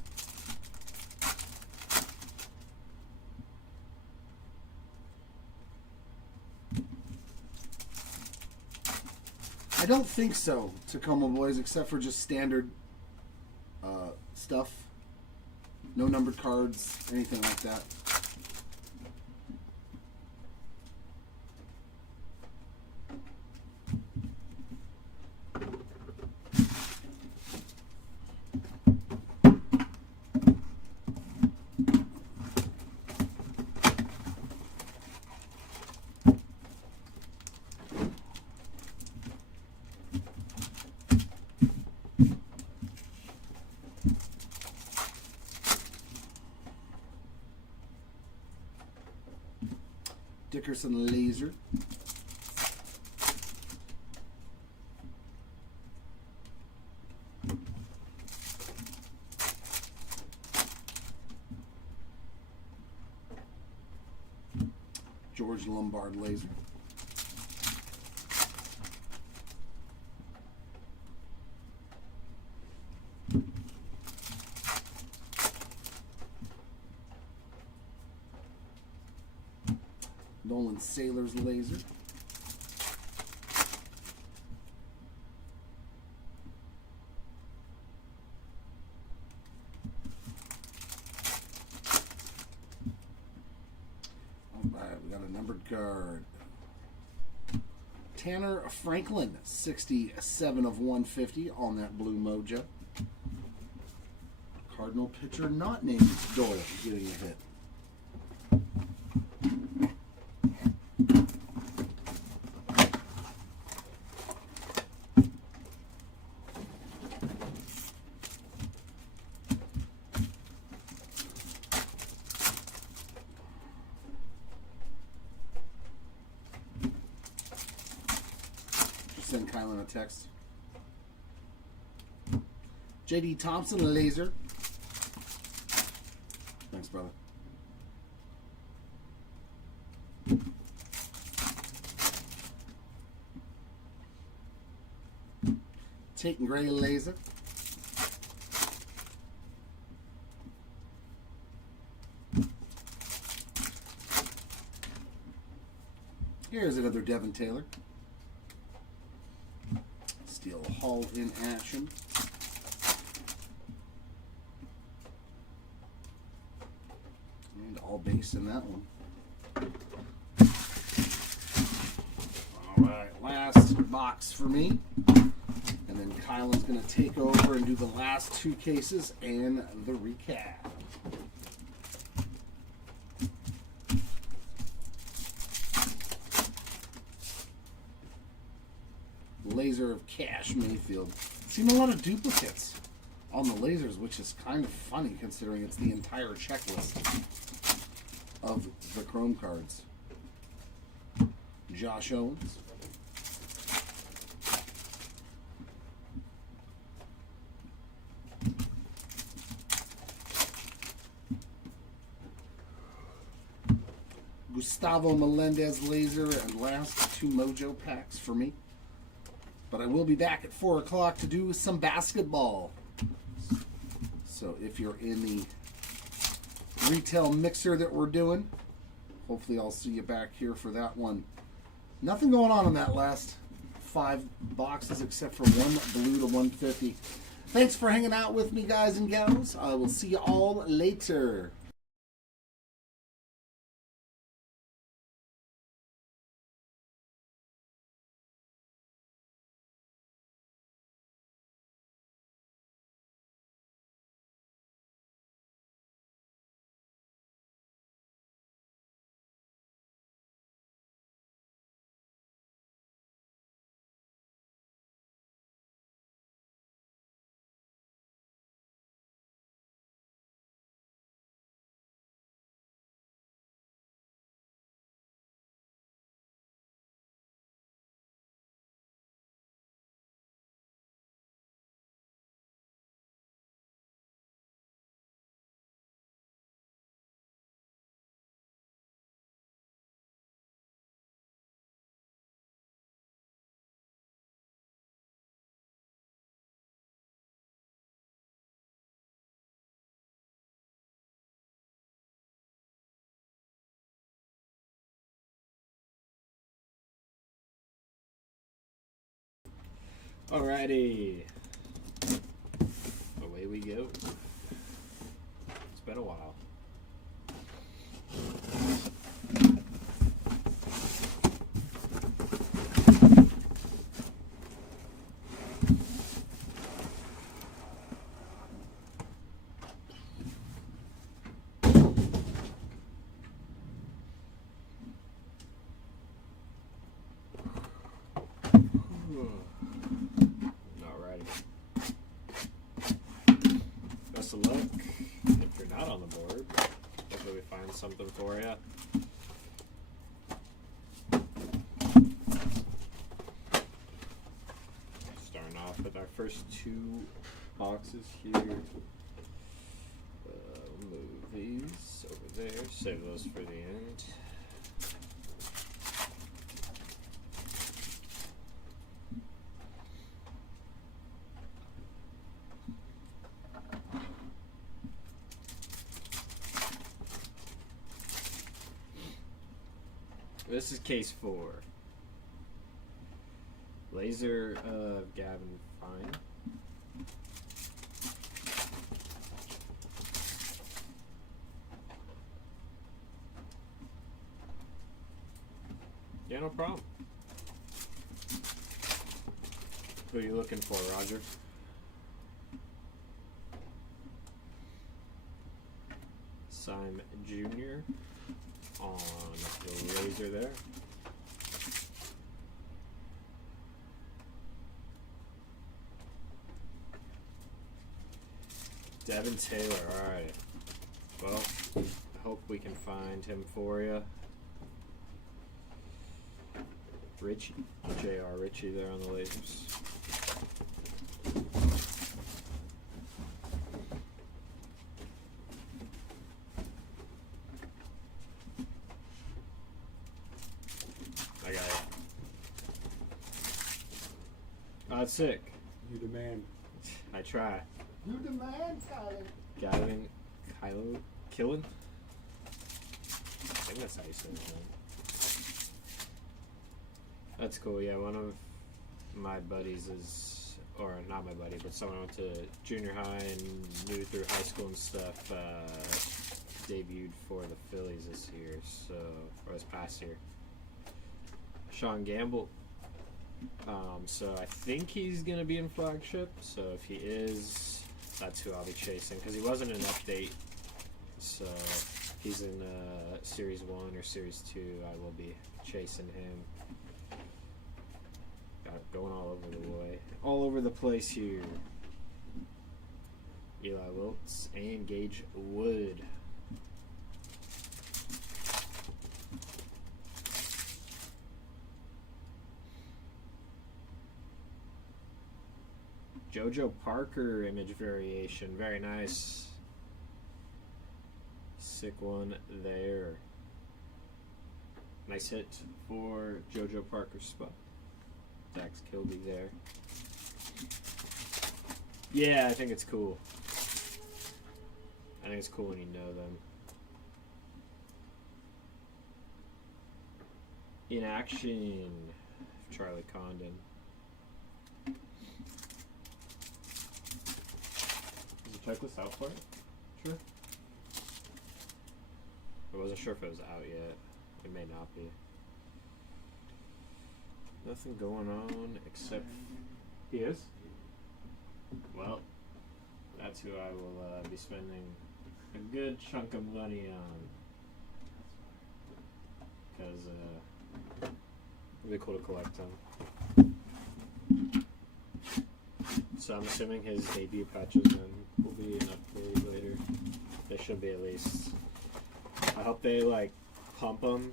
I don't think so, Tacoma Boys, except for just standard stuff. No numbered cards, anything like that. Dickerson laser. George Lombard laser. Nolan Sailor's laser. Alright, we got a numbered card. Tanner Franklin, 67 of 150 on that blue mojo. Cardinal pitcher not named Doyle getting a hit. Send Kylan a text. JD Thompson laser. Thanks, brother. Tate Gray laser. Here's another Devin Taylor. Steel Hall in action. And all base in that one. Alright, last box for me. And then Kylan's going to take over and do the last two cases and the recap. Laser of Cash Mayfield. Seen a lot of duplicates on the lasers, which is kind of funny considering it's the entire checklist of the Chrome cards. Josh Owens. Gustavo Melendez laser, and last two mojo packs for me. But I will be back at 4 o'clock to do some basketball. So if you're in the retail mixer that we're doing, hopefully I'll see you back here for that one. Nothing going on in that last 5 boxes except for one blue to 150. Thanks for hanging out with me, guys and gals. I will see you all later. Alrighty, away we go. It's been a while. Best of luck. If you're not on the board, hopefully we find something for you. Starting off with our first 2 boxes here. We'll move these over there. Save those for the end. This is case 4. Laser of Gavin Fine. Yeah, no problem. Who are you looking for, Roger? Simon Jr. on the laser there. Devin Taylor, alright. Well, I hope we can find him for you. Richie, J.R. Richie there on the lasers. I got it. Oh, that's sick. You demand. I try. You demand, Kylan. Gavin Killen? I think that's how you say his name. That's cool, yeah. One of my buddies is, or not my buddy, but someone I went to junior high and knew through high school and stuff, debuted for the Phillies this year, so, or this past year. Sean Gamble. So I think he's going to be in flagship, so if he is, that's who I'll be chasing, because he wasn't in update, so if he's in Series 1 or Series 2, I will be chasing him. Got it going all over the way, all over the place here. Eli Wiltz and Gage Wood. JoJo Parker image variation, very nice. Sick one there. Nice hit for JoJo Parker's spot. Dax Kilby there. Yeah, I think it's cool. I think it's cool when you know them. In action, Charlie Condon. Check this out for it? Sure. I wasn't sure if it was out yet. It may not be. Nothing going on except... He is? Well, that's who I will be spending a good chunk of money on. Because it'll be cool to collect them. So I'm assuming his debut patches then will be an upgrade later. They should be at least. I hope they like pump them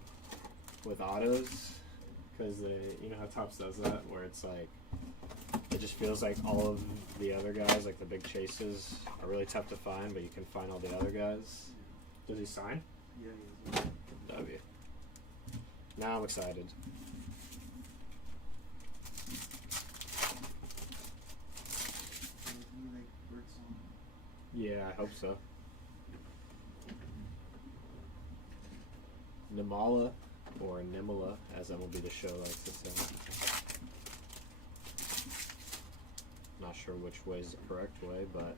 with autos, because they, you know how Topps does that, where it's like it just feels like all of the other guys, like the big chases, are really tough to find, but you can find all the other guys. Does he sign? Yeah, he is. W. Now I'm excited. Yeah, I hope so. Nimala, or Nimala, as MLB The Show likes to say. Not sure which way is the correct way, but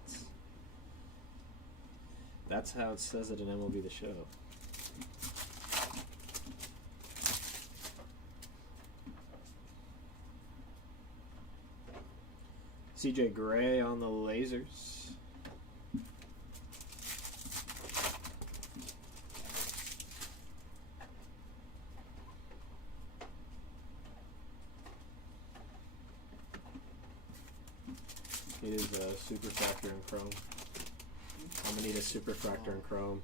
that's how it says it in MLB The Show. CJ Gray on the lasers. It is a super factor in Chrome. I'm gonna need a super factor in Chrome.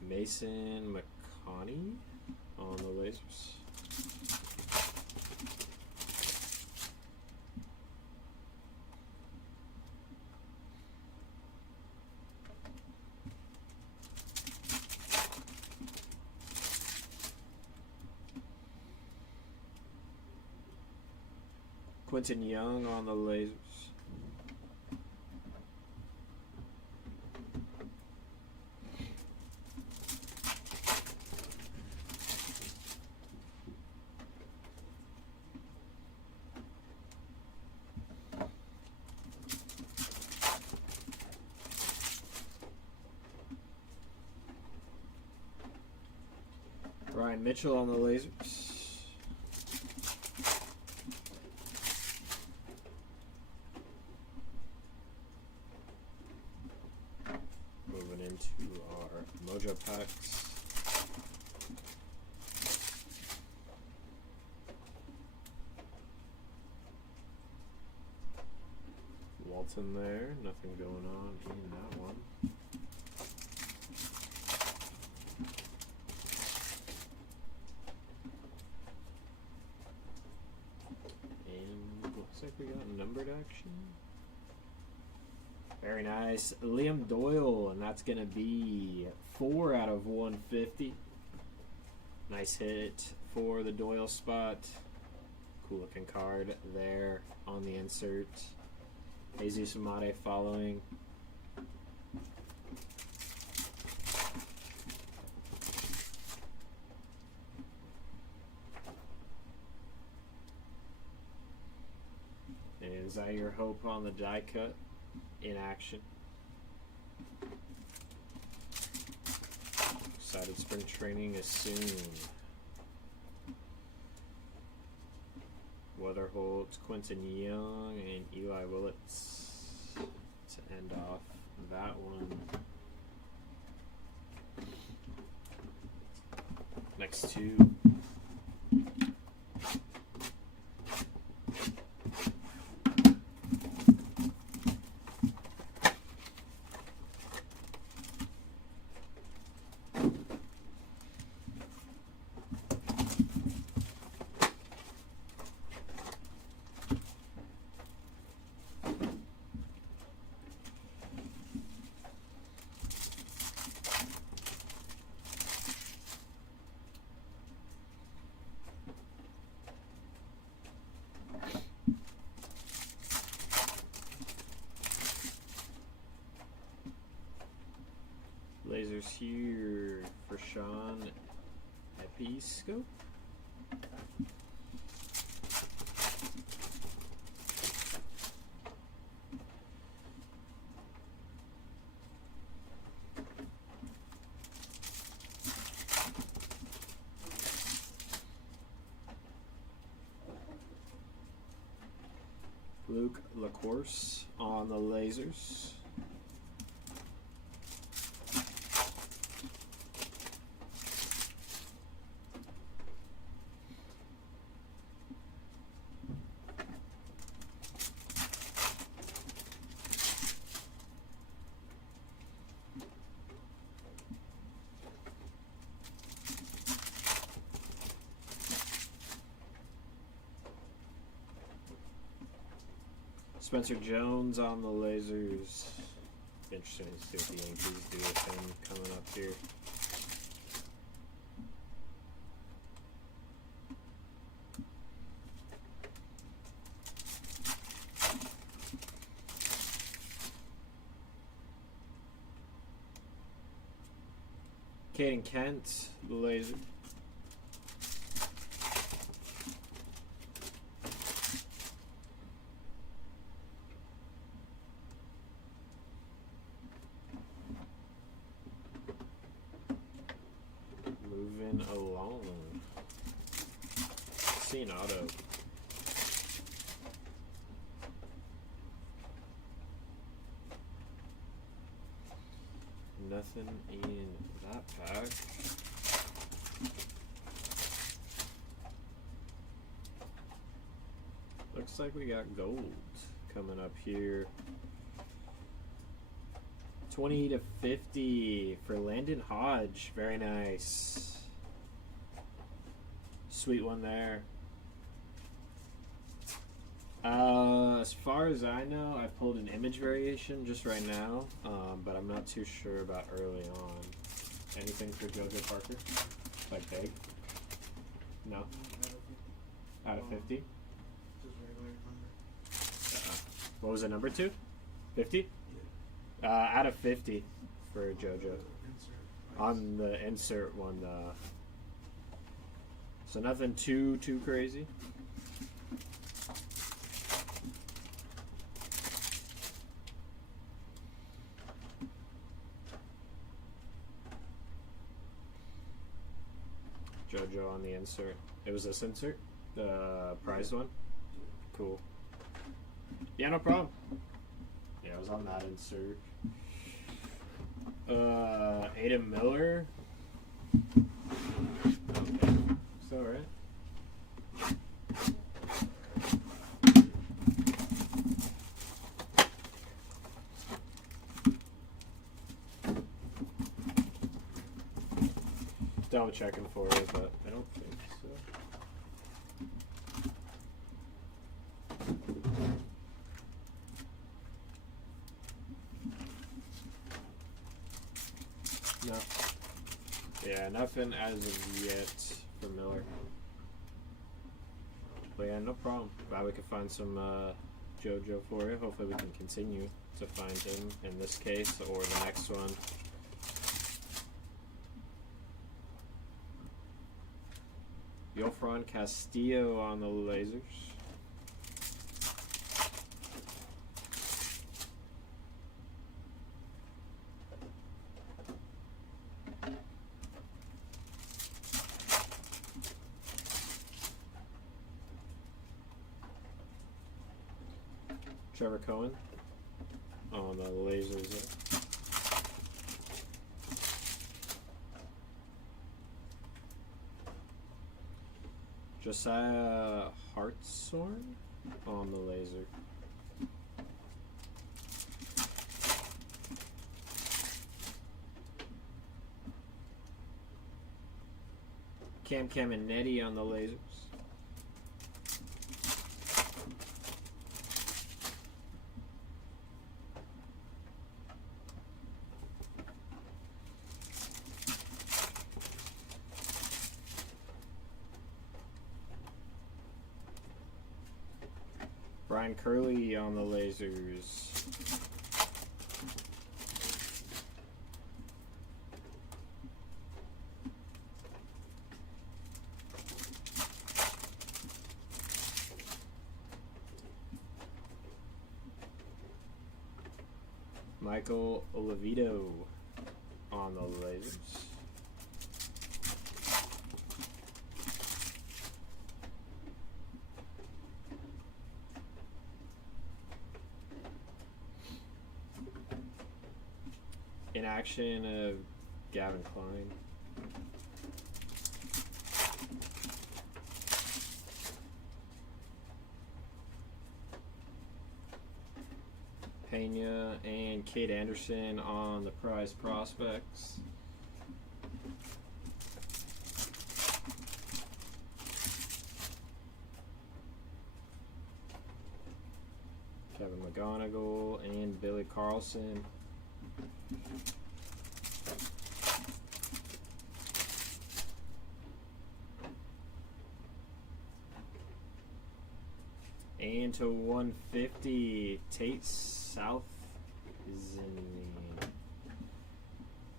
Mason McConney on the lasers. Quentin Young on the lasers. Ryan Mitchell on the lasers. Moving into our Mojo packs. Walton there, nothing going on in that one. And looks like we got numbered action. Very nice. Liam Doyle, and that's going to be 4 out of 150. Nice hit for the Doyle spot. Cool looking card there on the insert. Jesus Amade following. And is that your hope on the die cut in action? Excited spring training is soon. Weatherholt, Quentin Young, and Eli Willits to end off that one. Next two. Lasers here for Sean Episcope. Luke LaCourse on the lasers. Spencer Jones on the lasers. Interesting to see what the Yankees do with him coming up here. Caden Kent, the laser. Moving along. See an auto. Nothing in that pack. Looks like we got gold coming up here. 20 to 50 for Landon Hodge. Very nice. Sweet one there. As far as I know, I pulled an image variation just right now, but I'm not too sure about early on. Anything for JoJo Parker? Like big? No? Out of 50? Just regular number. What was it, number 2? 50? Yeah. Out of 50 for JoJo. Insert. On the insert one, so nothing too crazy. JoJo on the insert. It was this insert? The prized one? Cool. Yeah, no problem. Yeah, it was on that insert. Aiden Miller. Okay. Is that right? Double checking for it, but I don't think so. No. Yeah, nothing as of yet for Miller. But yeah, no problem. Glad we could find some JoJo for you. Hopefully we can continue to find him in this case or the next one. Yofran Castillo on the lasers. Trevor Cohen on the lasers there. Josiah Hartshorn on the laser. Cam Caminetti on the lasers. Brian Curley on the lasers. Michael Olivito on the lasers. In action of Gavin Klein. Pena and Kate Anderson on the prize prospects. Kevin McGonigal and Billy Carlson. And to 150, Tate South is in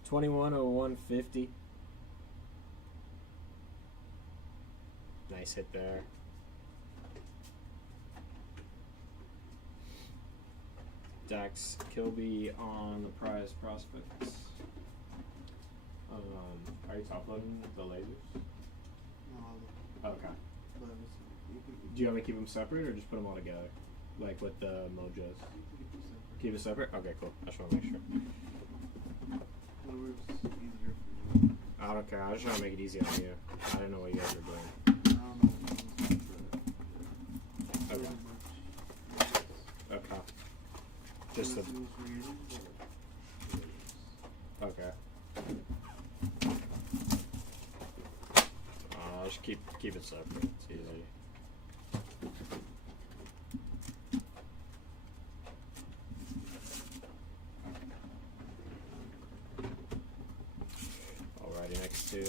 21 of 150. Nice hit there. Dax Kilby on the prize prospects. Are you top loading the lasers? No, Okay. but you can Do you want me to keep them separate or just put them all together? Like with the mojos? keep it separate. Keep it separate? Okay, cool. I just want to make sure. Whatever's easier for you. I don't care. I just want to make it easy on you. I didn't know what you guys were doing. I don't know what Okay. much. Okay. Just the. Okay. I'll just keep it separate. It's easy. Alrighty, next two.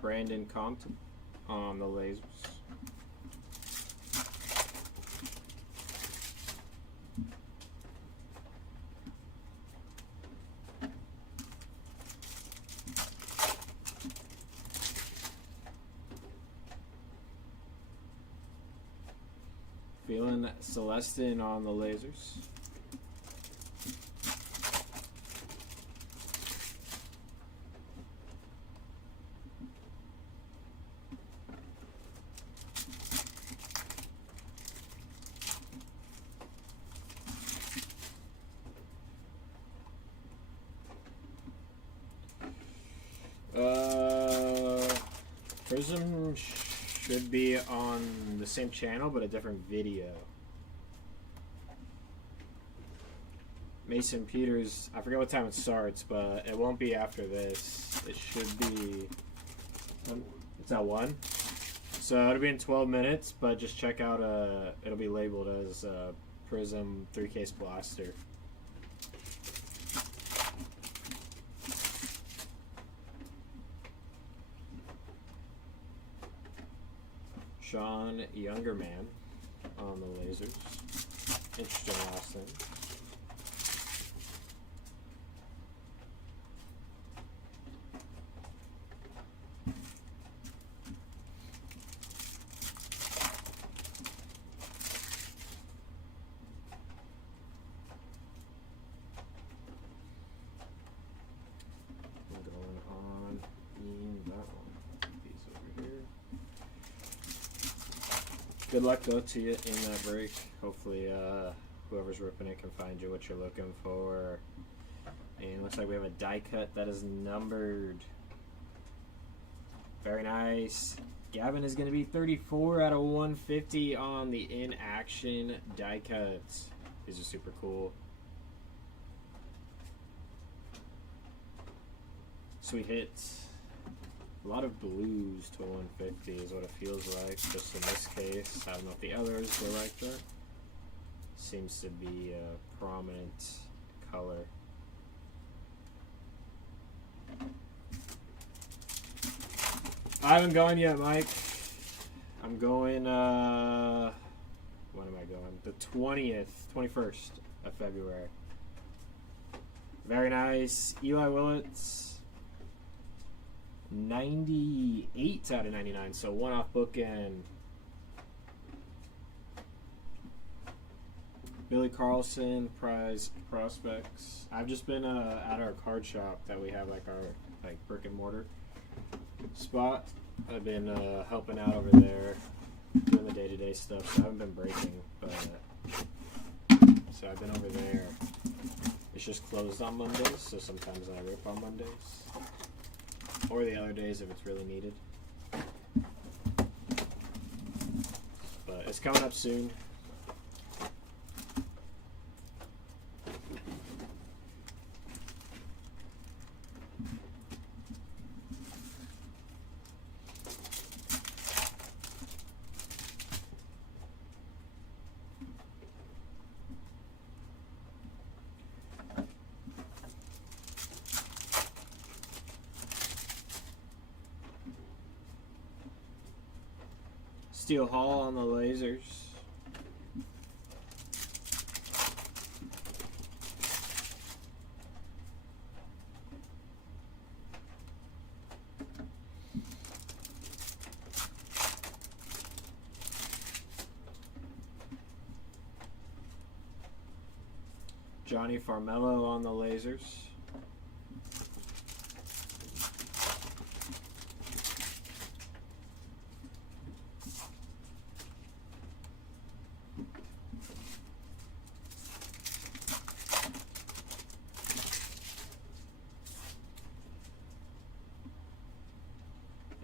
Brandon Compton on the lasers. Feeling Celestin on the lasers. Prism should be on the same channel, but a different video. Mason Peters, I forget what time it starts, but it won't be after this. It should be, it's at 1. So it'll be in 12 minutes, but just check out, it'll be labeled as Prism 3-case blaster. Sean Younger Man on the lasers. Interesting last name. Going on in that one. These over here. Good luck though to you in that break. Hopefully whoever's ripping it can find you what you're looking for. And looks like we have a die cut that is numbered. Very nice. Gavin is going to be 34 out of 150 on the in-action die cuts. These are super cool. Sweet hits. A lot of blues to 150 is what it feels like, just in this case. I don't know if the others were like that. Seems to be a prominent color. I haven't gone yet, Mike. I'm going, when am I going? The 21st of February. Very nice. Eli Willits. 98 out of 99, so one off bookend. Billy Carlson, prize prospects. I've just been at our card shop that we have, like our brick and mortar spot. I've been helping out over there, doing the day-to-day stuff. So I haven't been breaking, but so I've been over there. It's just closed on Mondays, so sometimes I rip on Mondays. Or the other days if it's really needed. But it's coming up soon. Steel Hall on the lasers. Johnny Farmello on the lasers.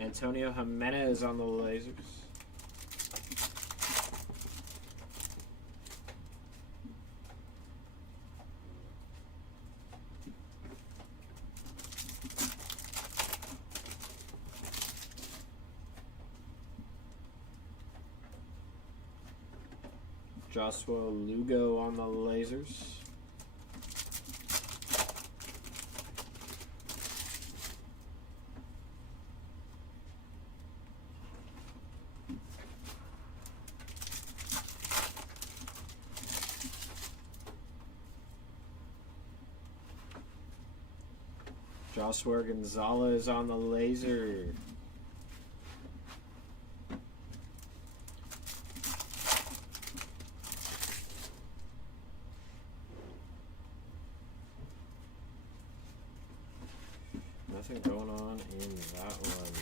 Antonio Jimenez on the lasers. Joshua Lugo on the lasers. Joshua Gonzalez on the laser. Nothing going on in that one.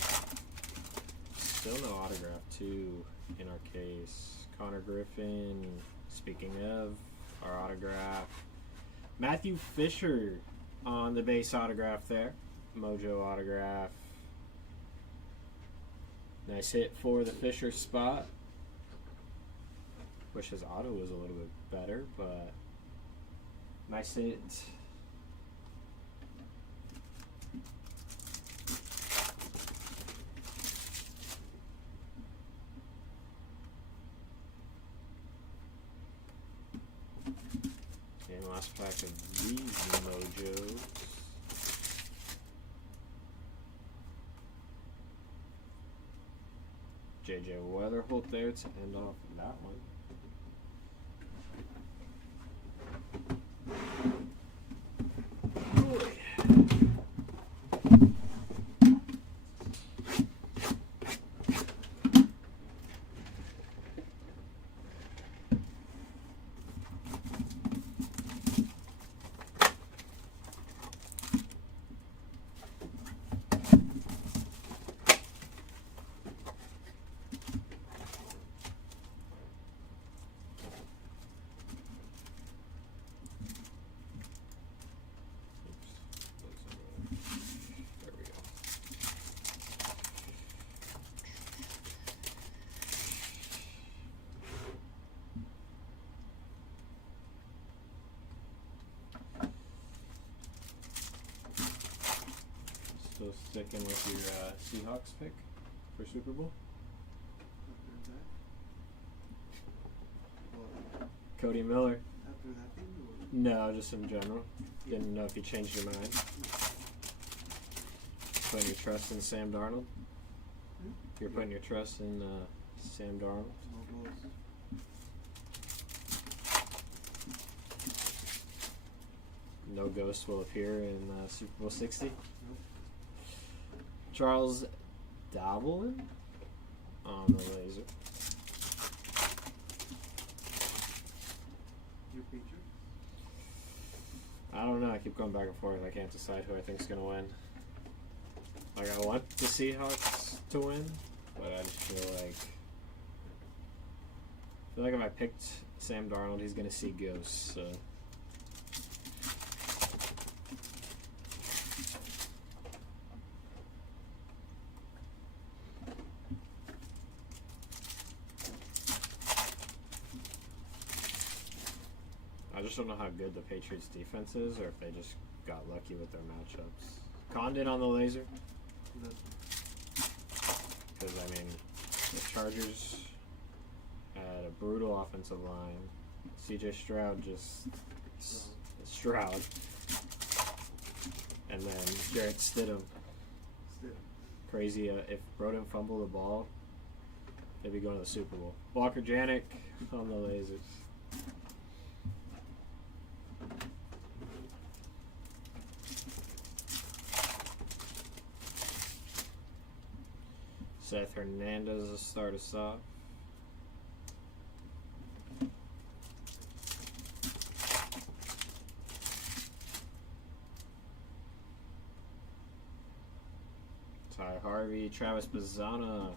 Still no autograph, too, in our case. Connor Griffin, speaking of, our autograph. Matthew Fisher on the base autograph there. Mojo autograph. Nice hit for the Fisher spot. Wish his auto was a little bit better, but nice hit. And last pack of these Mojos. JJ Weatherholt there to end off that one. There we go. Still sticking with your Seahawks pick for Super Bowl? After that? Well, Cody Miller. after that thing, or? No, just in general. Didn't know if you changed your mind. Putting your trust in Sam Darnold? Hmm? You're putting your trust in Sam Darnold? No goals. No ghost will appear in Super Bowl 60. Nope. Charles Davelin on the laser. Your feature? I don't know. I keep going back and forth. I can't decide who I think's gonna win. Like, I want the Seahawks to win, but I just feel like if I picked Sam Darnold, he's gonna see ghosts. So. I just don't know how good the Patriots defense is, or if they just got lucky with their matchups. Condon on the laser, That, because I mean, the Chargers had a brutal offensive line. CJ Stroud Stroud, and then Jarrett Stidham. still. Crazy. If Bro didn't fumble the ball, they'd be going to the Super Bowl. Walker Janik on the lasers. Seth Hernandez will start us off. Ty Harvey, Travis Bazzana.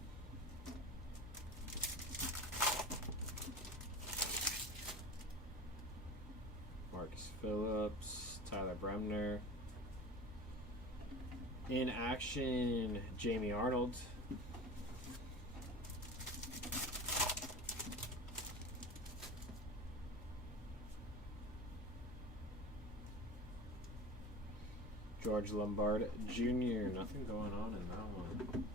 Marcus Phillips, Tyler Bremner. In action, Jamie Arnold. George Lombard Jr. Nothing going on in that one.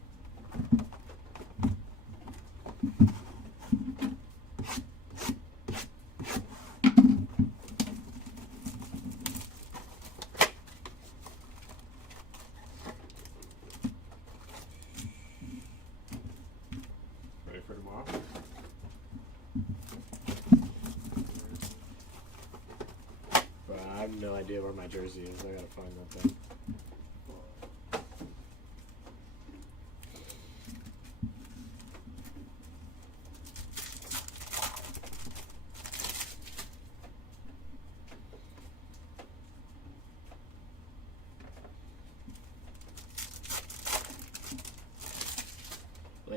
Ready for tomorrow? But I have no idea where my jersey is. I gotta find that thing.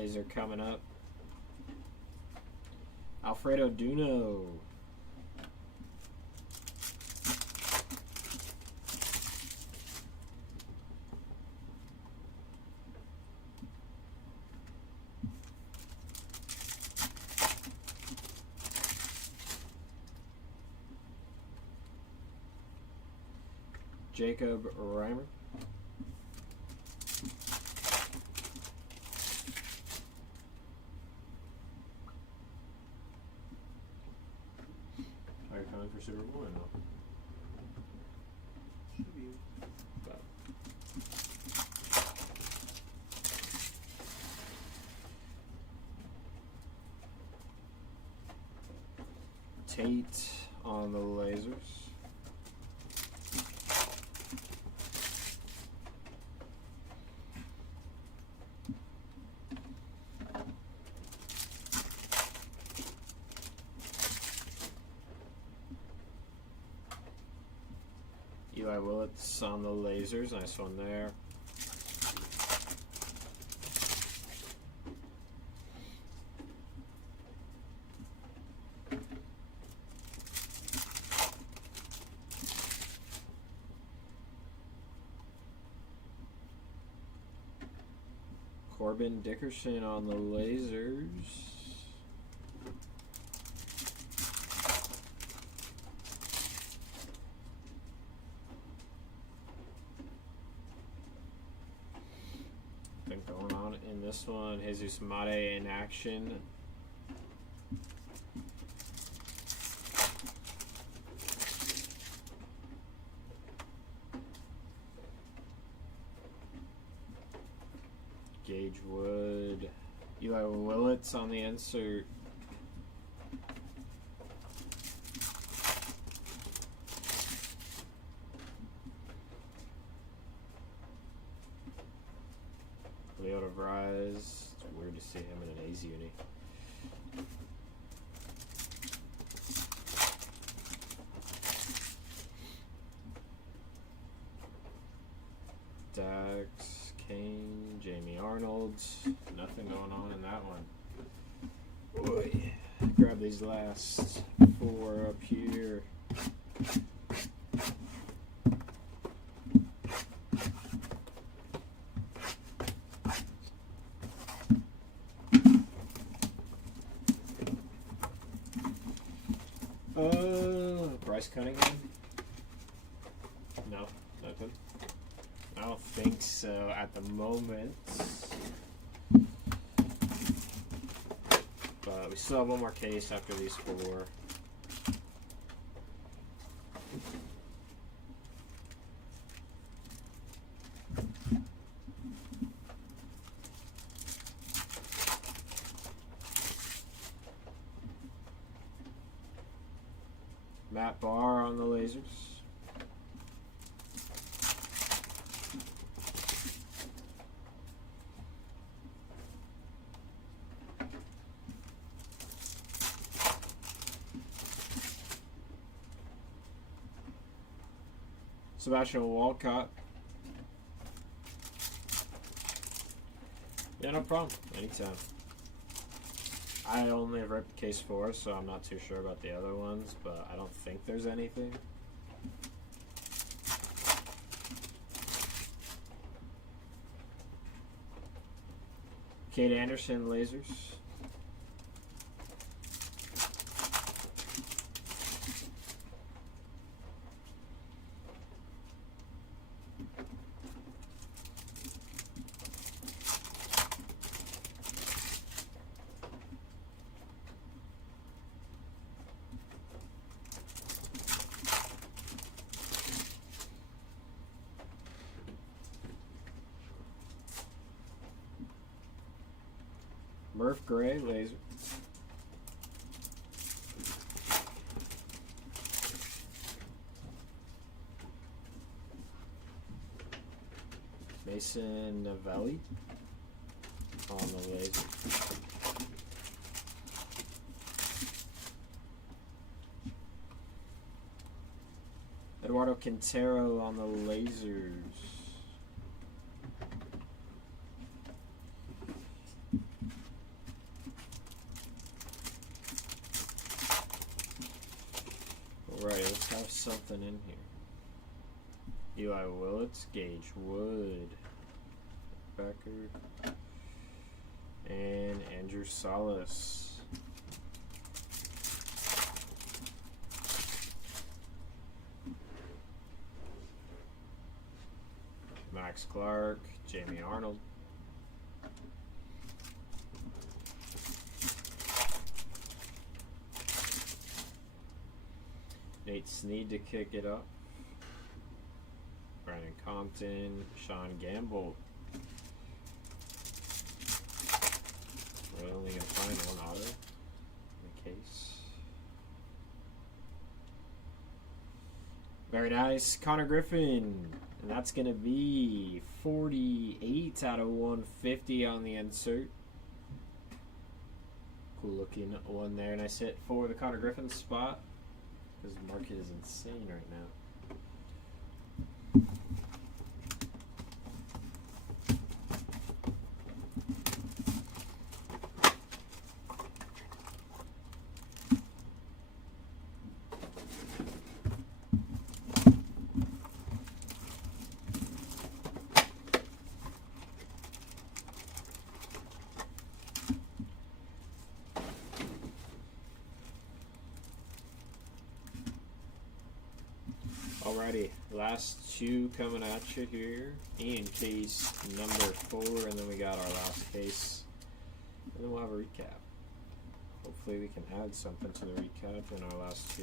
Laser coming up. Alfredo Duno. Jacob Reimer. Are you coming for Super Bowl or no? Should be. But Tate on the lasers. Eli Willits on the lasers, nice one there. Corbin Dickerson on the lasers. Thing going on in this one. Jesus Mate in action. Gage Wood. Eli Willits on the insert. Leota Vries. It's weird to see him in an A's uni. Dax, Kane, Jamie Arnold. Nothing going on in that one. Boy. Grab these last four up here. Bryce Cunningham? No, nothing. I don't think so at the moment. But we still have one more case after these four. Matt Barr on the lasers. Sebastian Walcott. Yeah, no problem. Anytime. I only have ripped case 4, so I'm not too sure about the other ones, but I don't think there's anything. Kate Anderson lasers. Murph Gray laser. Mason Novelli on the laser. Eduardo Quintero on the lasers. have something in here. Eli Willits, Gage Wood, Becker, and Andrew Salas. Max Clark, Jamie Arnold. Nate Snead to kick it up. Brandon Compton, Sean Gamble. We're only gonna find one auto in the case. Very nice, Connor Griffin, and that's gonna be 48 out of 150 on the insert. Cool looking one there, and I sit for the Connor Griffin spot because the market is insane right now. Alrighty, last two coming at you here in case number 4, and then we got our last case, and then we'll have a recap. Hopefully we can add something to the recap in our last 2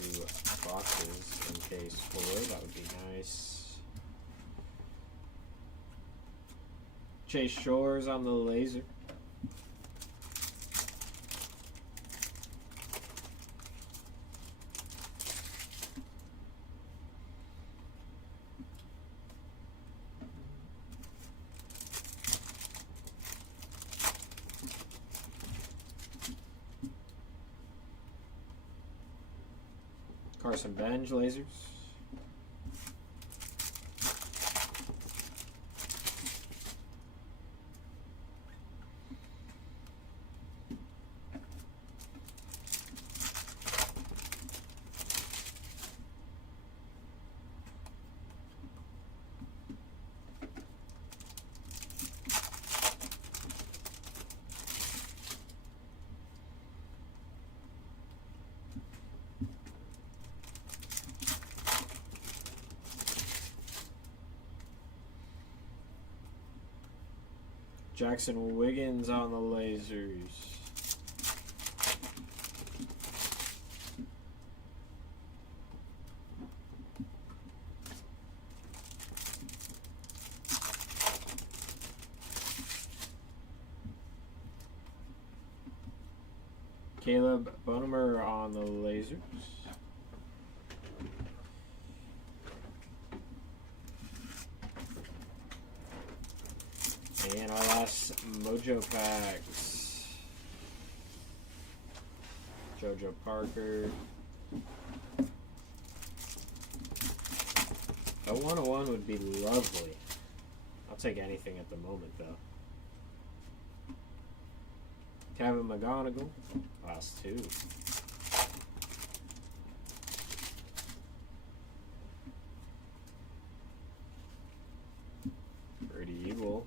boxes in case 4, that would be nice. Chase Shores on the laser. Carson Benj lasers. Jackson Wiggins on the lasers. Caleb Bonemer on the lasers. And our last Mojo packs. JoJo Parker. A 101 would be lovely. I'll take anything at the moment, though. Kevin McGonigal. Last 2. Pretty evil.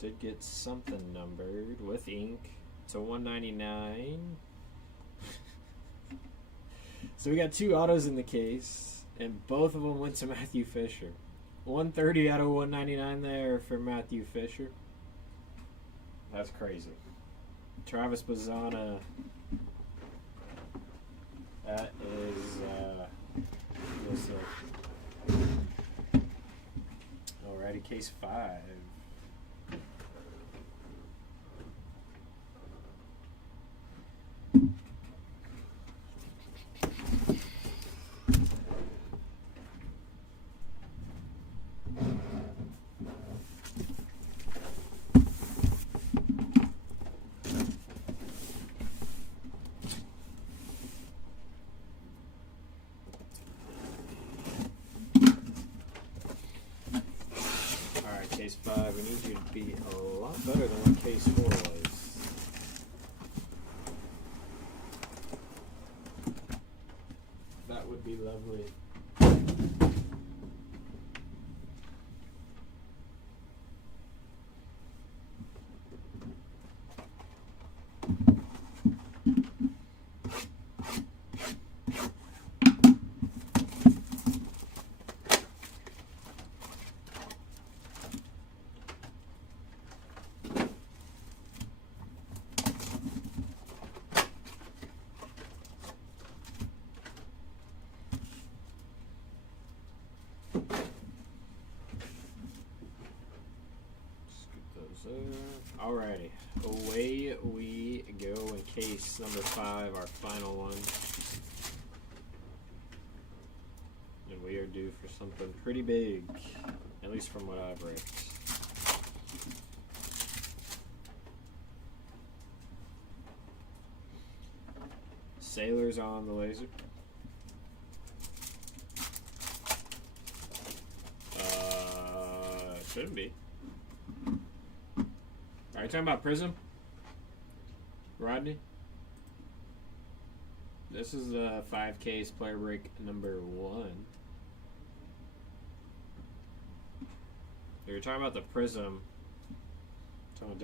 Did get something numbered with ink to 199. So we got 2 autos in the case, and both of them went to Matthew Fisher. 130 out of 199 there for Matthew Fisher. That's crazy. Travis Bazzana. That is alrighty, case 5. Case 5, we need you to be a lot better than what case 4 was. Lovely. Alrighty, away we go in case number 5, our final one. And we are due for something pretty big, at least from what I've read. Sailors on the laser. Shouldn't be. Are you talking about Prism? Rodney? This is the 5K's player break number 1. If you're talking about the Prism, it's on a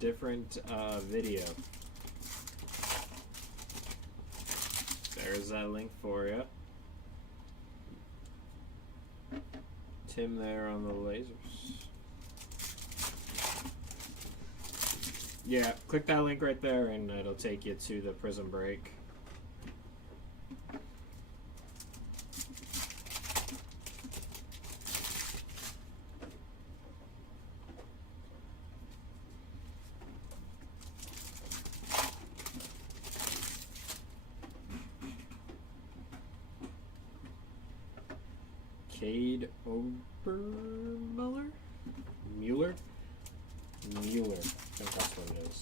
different video. There's that link for you. Tim there on the lasers. Yeah, click that link right there and it'll take you to the Prism break. Cade Obermuller? Mueller? Mueller. I think that's what it is.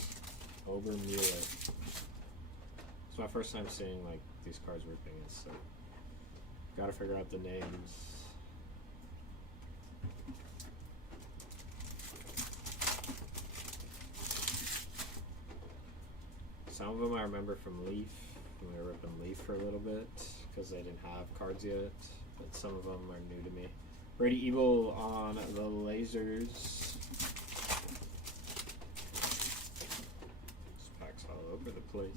Obermueller. It's my first time seeing like these cards ripping it, so gotta figure out the names. Some of them I remember from Leaf, when we were ripping Leaf for a little bit, because they didn't have cards yet. But some of them are new to me. Brady Evil on the lasers. This pack's all over the place.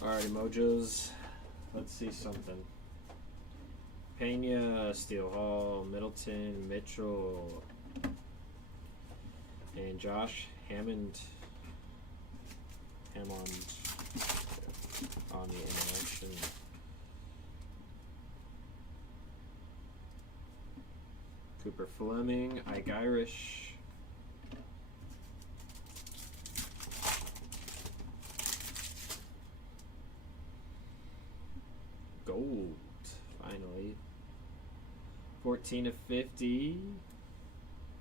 Alrighty, Mojos. Let's see something. Pena, Steel Hall, Middleton, Mitchell, and Josh Hammond on the interaction. Cooper Fleming, Ike Irish. Gold, finally. 14/50.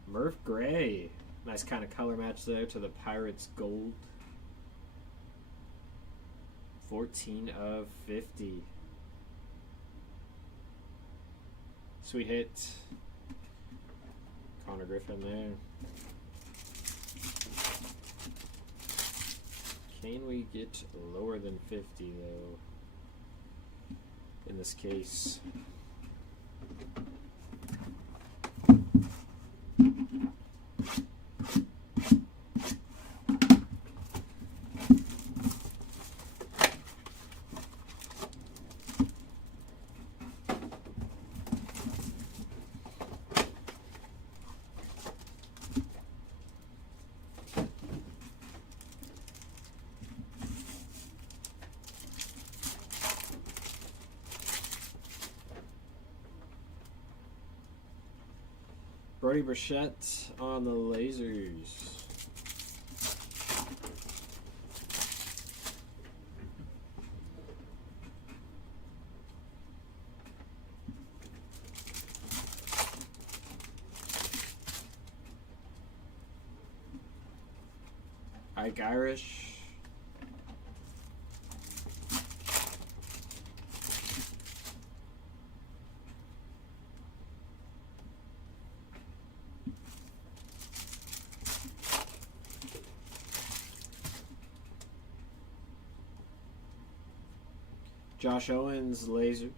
Murph Gray. Nice kind of color match there to the Pirates gold. 14/50. Sweet hit. Connor Griffin there. Can we get lower than 50 though? In this case. Brody Burchett on the lasers. Ike Irish. Josh Owens, lasers.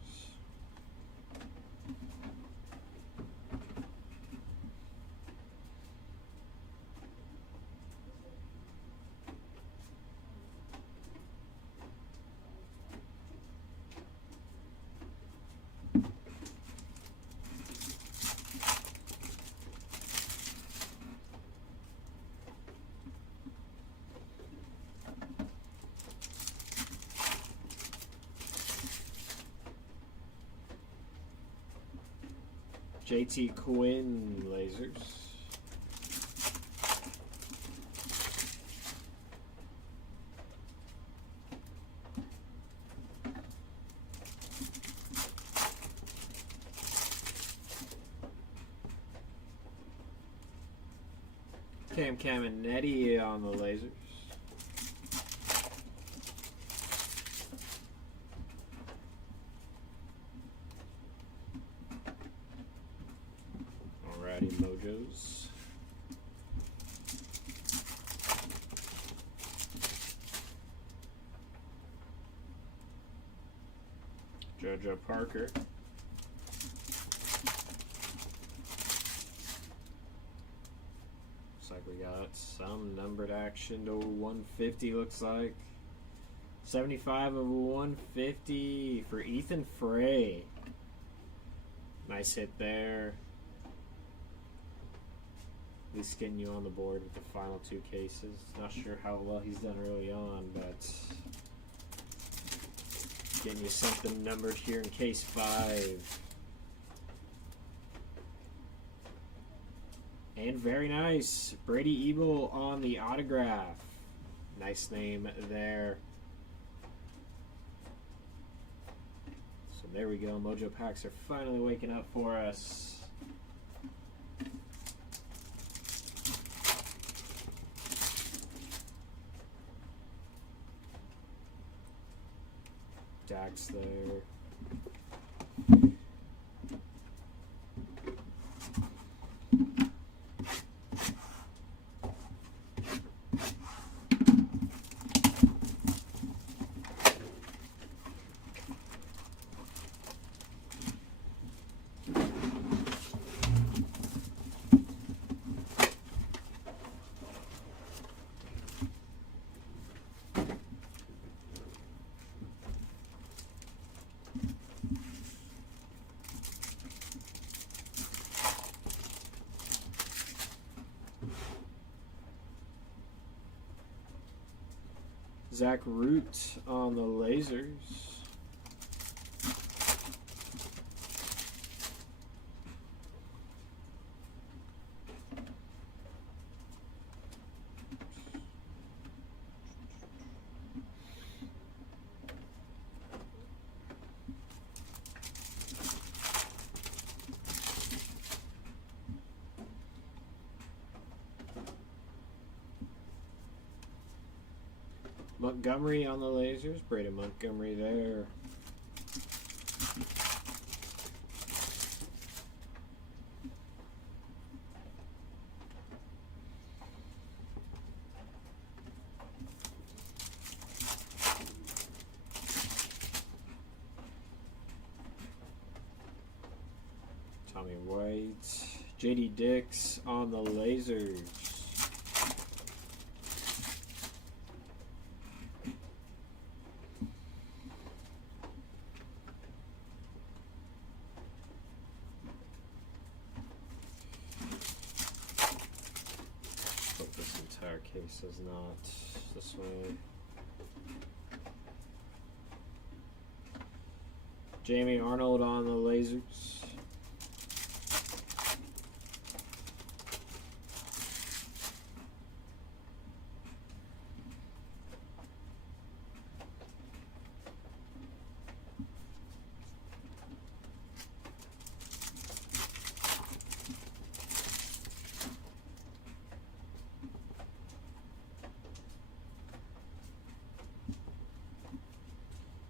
JT Quinn, lasers. Cam Caminetti on the lasers. Alrighty, Mojos. JoJo Parker. Looks like we got some numbered action to 150, looks like. 75 of 150 for Ethan Frey. Nice hit there. At least getting you on the board with the final two cases. Not sure how well he's done early on, but getting you something numbered here in case 5. And very nice. Brady Ebel on the autograph. Nice name there. So there we go. Mojo packs are finally waking up for us. Dax there. Zach Root on the lasers. Montgomery on the lasers. Braden Montgomery there. Tommy White. JD Dix on the lasers. Case is not this way. Jamie Arnold on the lasers.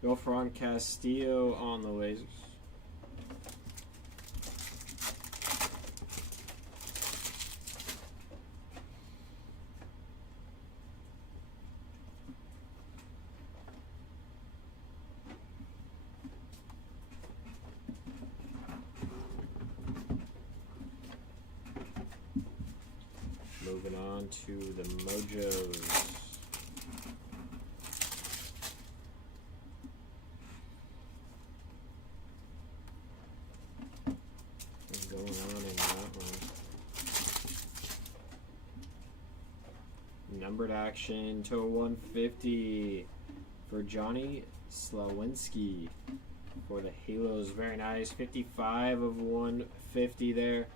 Gofran Castillo on the lasers. Moving on to the Mojos. What's going on in that one? Numbered action to 150 for Johnny Slawinski for the Halos. Very nice. 55 of 150 there.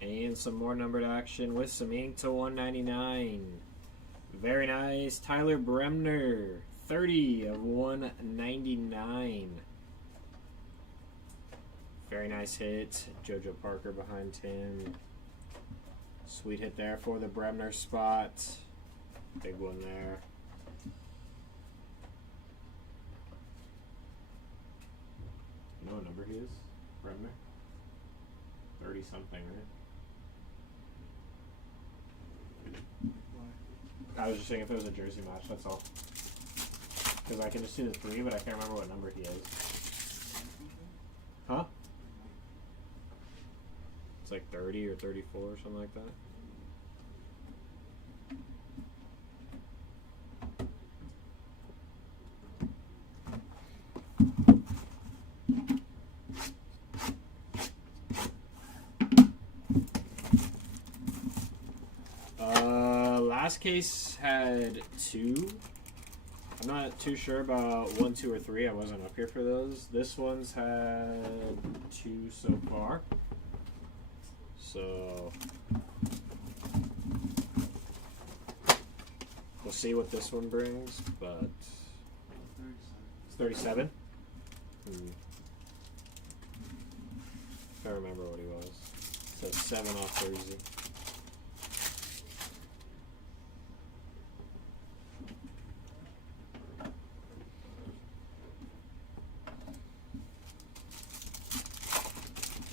And some more numbered action with some ink to 199. Very nice. Tyler Bremner. 30 of 199. Very nice hit. JoJo Parker behind him. Sweet hit there for the Bremner spot. Big one there. You know what number he is? Bremner? 30 something, right? Why? I was just saying if it was a jersey match, that's all. Because I can just see the 3, but I can't remember what number he is. Huh? It's like 30 or 34 or something like that. Last case had 2. I'm not too sure about 1, 2, or 3. I wasn't up here for those. This one's had 2 so far. So we'll see what this one brings, but 37. it's 37. If I remember what he was. So 7 off Thursday.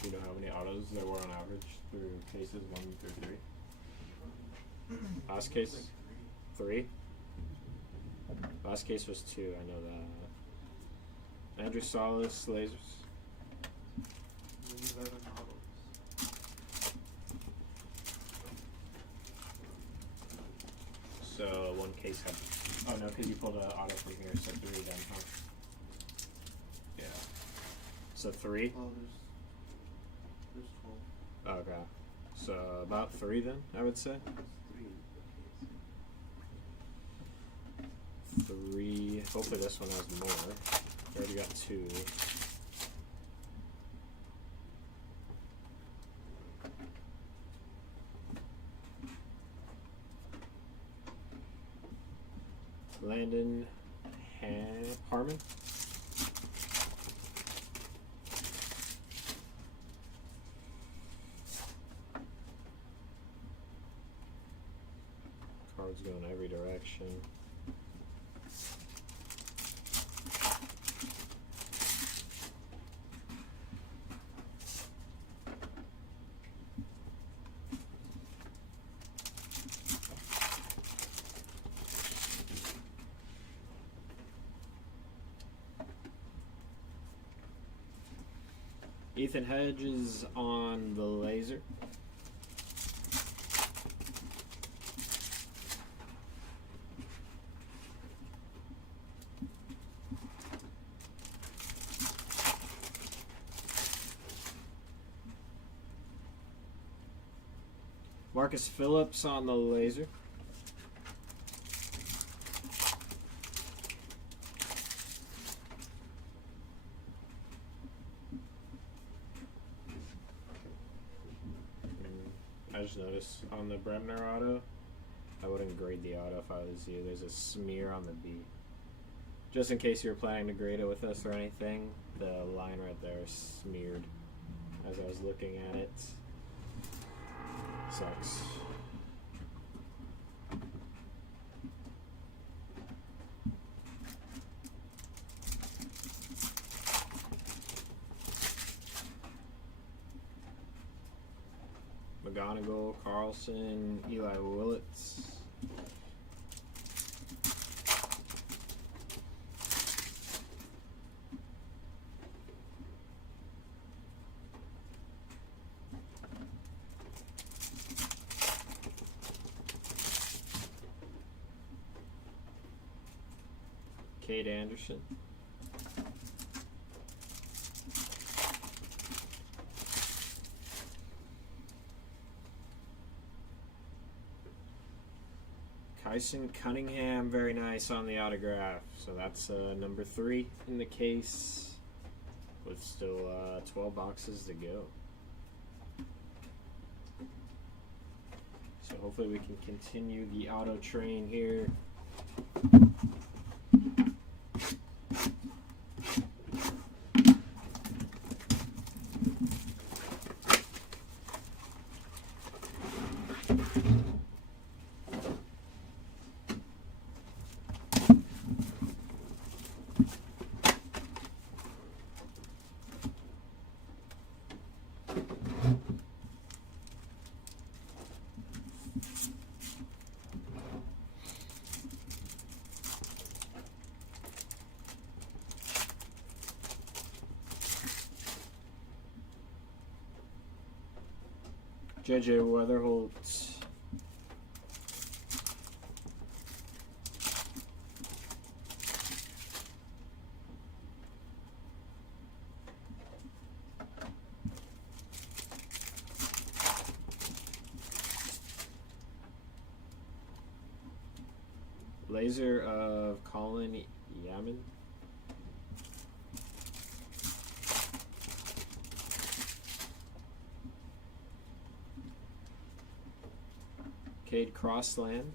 Do you know how many autos there were on average through cases 1 through 3? Last case? 3? Last case was 2, I know that. Andrew Solis, lasers. 11 autos. So 1 case had. Oh no, because you pulled an auto from here, so 3 then, huh? Yeah. So 3? Oh, there's 12. Okay. So about 3 then, I would say. There's 3 in the case. 3. Hopefully this one has more. We already got 2. Landon Harmon. Cards going every direction. Ethan Hedges on the laser. Marcus Phillips on the laser. I just noticed on the Bremner auto, I wouldn't grade the auto if I was you. There's a smear on the B. Just in case you were planning to grade it with us or anything, the line right there is smeared as I was looking at it. Sucks. McGonigal, Carlson, Eli Willits. Cade Anderson. Kyson Cunningham, very nice on the autograph. So that's number 3 in the case with still 12 boxes to go. So hopefully we can continue the auto train here. JJ Weatherholt. Laser of Colin Yaman. Cade Crossland.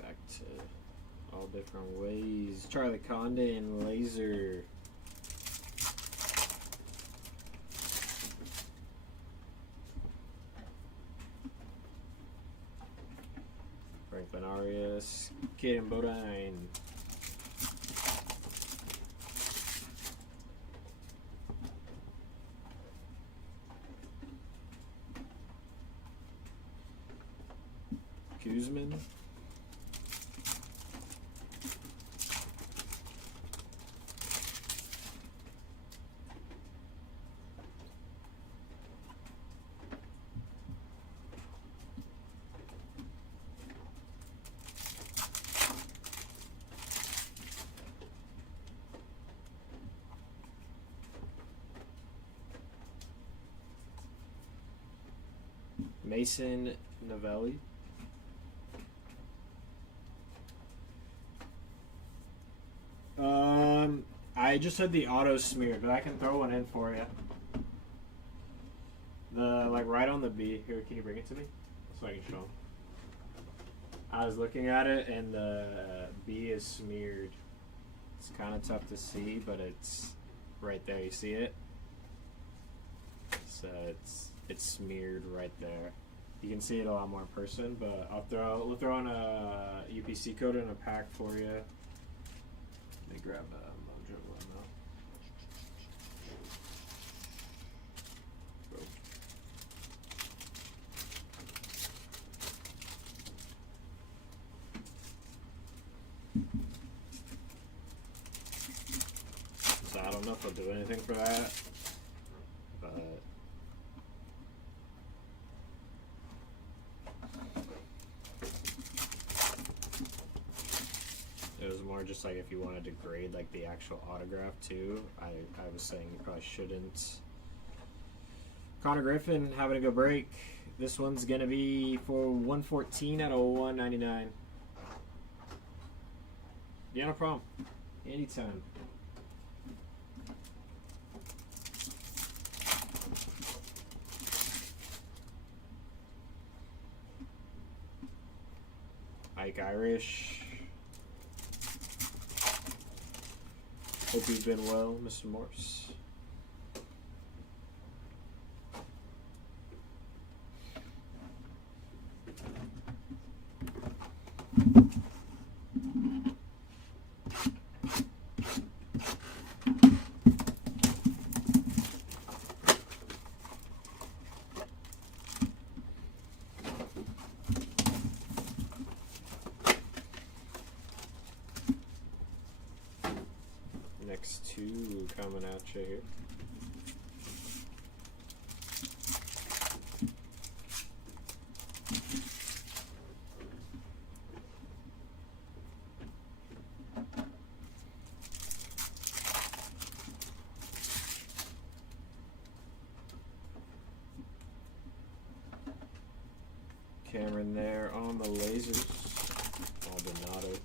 Back to all different ways. Charlie Condon, Laser. Franklin Arias, Caden Bodine. Guzman. Mason Novelli. I just had the auto smeared, but I can throw one in for you. The right on the B. Here, can you bring it to me so I can show 'em? I was looking at it, and the B is smeared. It's kind of tough to see, but it's right there. You see it? So it's smeared right there. You can see it a lot more in person, but we'll throw in a UPC code in a pack for you. Let me grab a Mojo one though. So I don't know if I'll do anything for that, but it was more just like if you wanted to grade like the actual autograph too. I was saying you probably shouldn't. Connor Griffin having a good break. This one's gonna be for 114 out of 199. Yeah, no problem. Anytime. Ike Irish. Hope you've been well, Mr. Morse. 2 coming at you here. Cameron there on the lasers. Aldonado.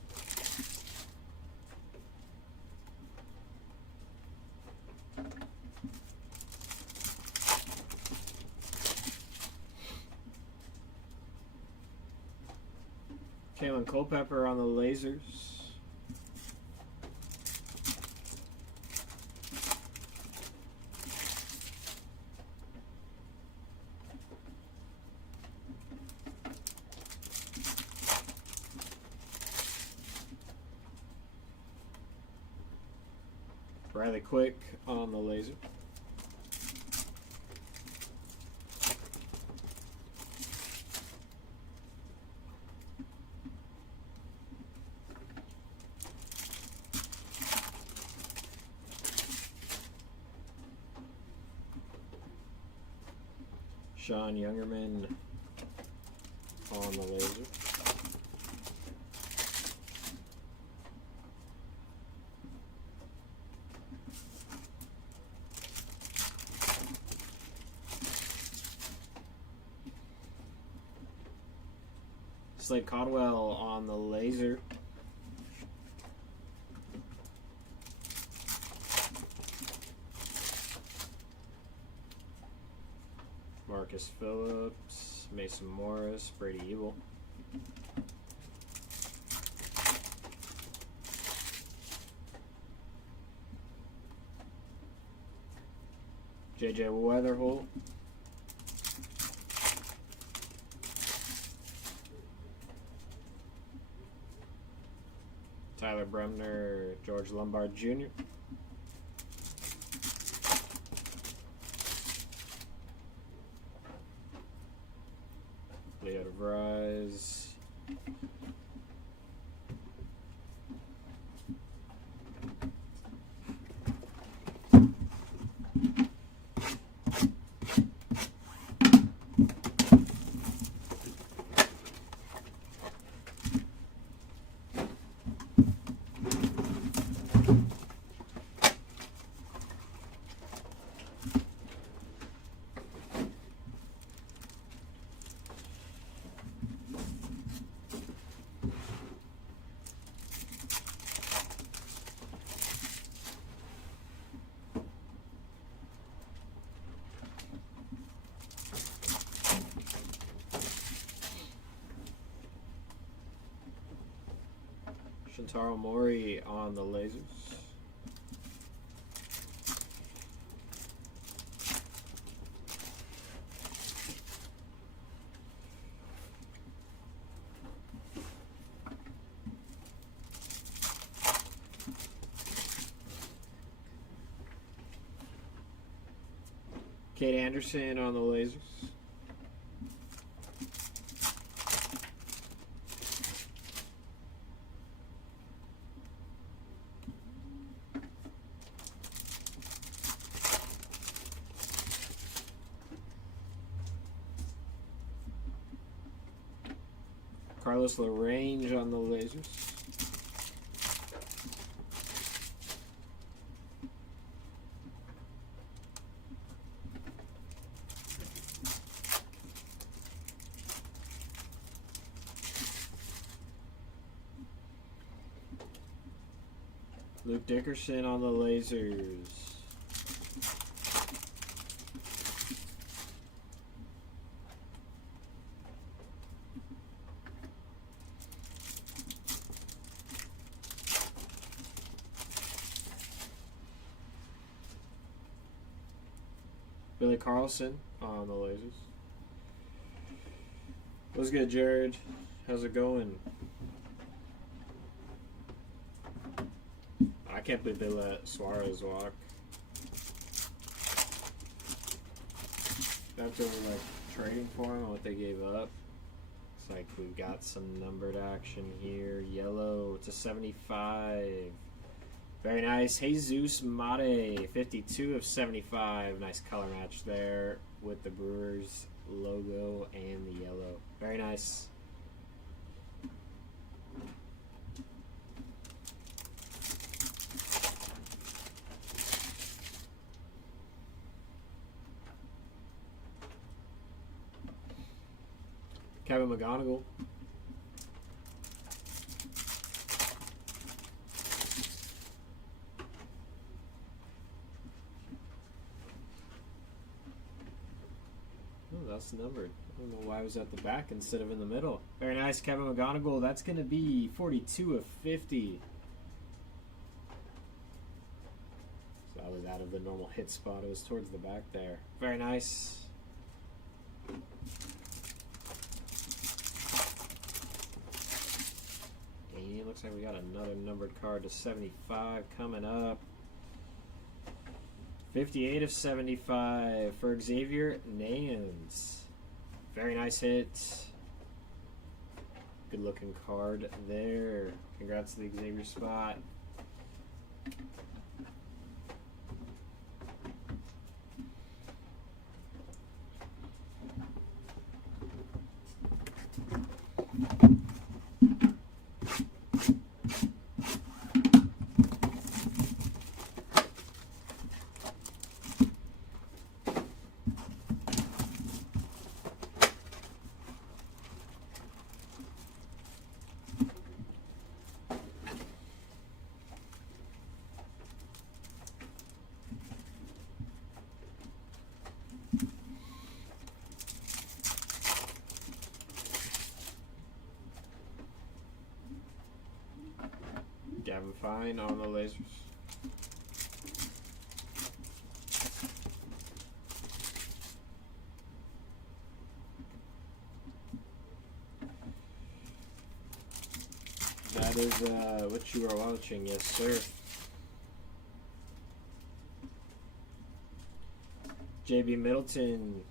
Kalen Culpepper on the lasers. Riley Quick on the laser. Sean Youngerman on the laser. Slade Caldwell on the laser. Marcus Phillips, Mason Morris, Brady Evil. JJ Weatherholt. Tyler Bremner, George Lombard Jr. Leo DeVries. Shintaro Mori on the lasers. Kate Anderson on the lasers. Carlos LaRange on the lasers. Luke Dickerson on the lasers. Billy Carlson on the lasers. What's good, Jared? How's it going? I can't believe they let Suarez walk. After like trading for him and what they gave up. It's like we've got some numbered action here. Yellow to 75. Very nice. Jesus Mate, 52 of 75. Nice color match there with the Brewers logo and the yellow. Very nice. Kevin McGonigal. Oh, that's numbered. I don't know why it was at the back instead of in the middle. Very nice, Kevin McGonigal. That's going to be 42 of 50. So that was out of the normal hit spot. It was towards the back there. Very nice. And it looks like we got another numbered card to 75 coming up. 58 of 75 for Xavier Nayans. Very nice hit. Good looking card there. Congrats to the Xavier spot. Gavin Fine on the lasers. That is what you are watching, yes sir. JB Middleton.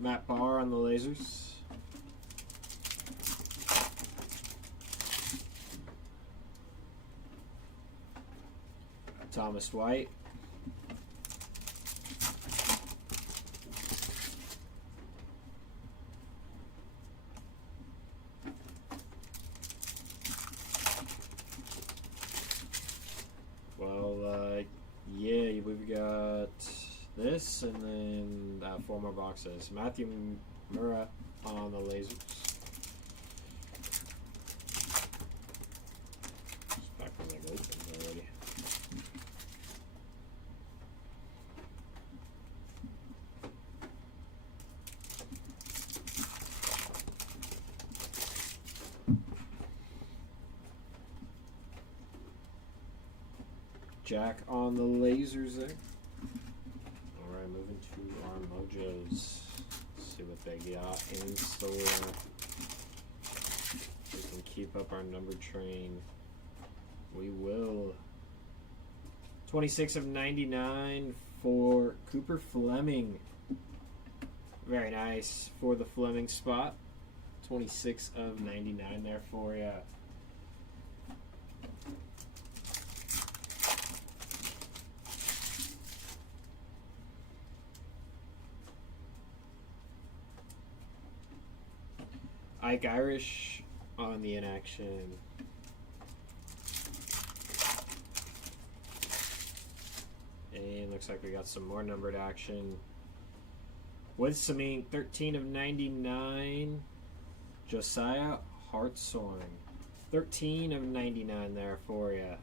Matt Barr on the lasers. Thomas White. Well, yeah, we've got this and then 4 more boxes. Matthew Murrah on the lasers. Just back when they've opened already. Jack on the lasers there. Alright, moving to our mojos. See what they got in store. We can keep up our number train. We will. 26 of 99 for Cooper Fleming. Very nice for the Fleming spot. 26 of 99 there for you. Ike Irish on the inaction. And looks like we got some more numbered action. With Samine, 13 of 99. Josiah Hartshorn. 13 of 99 there for you.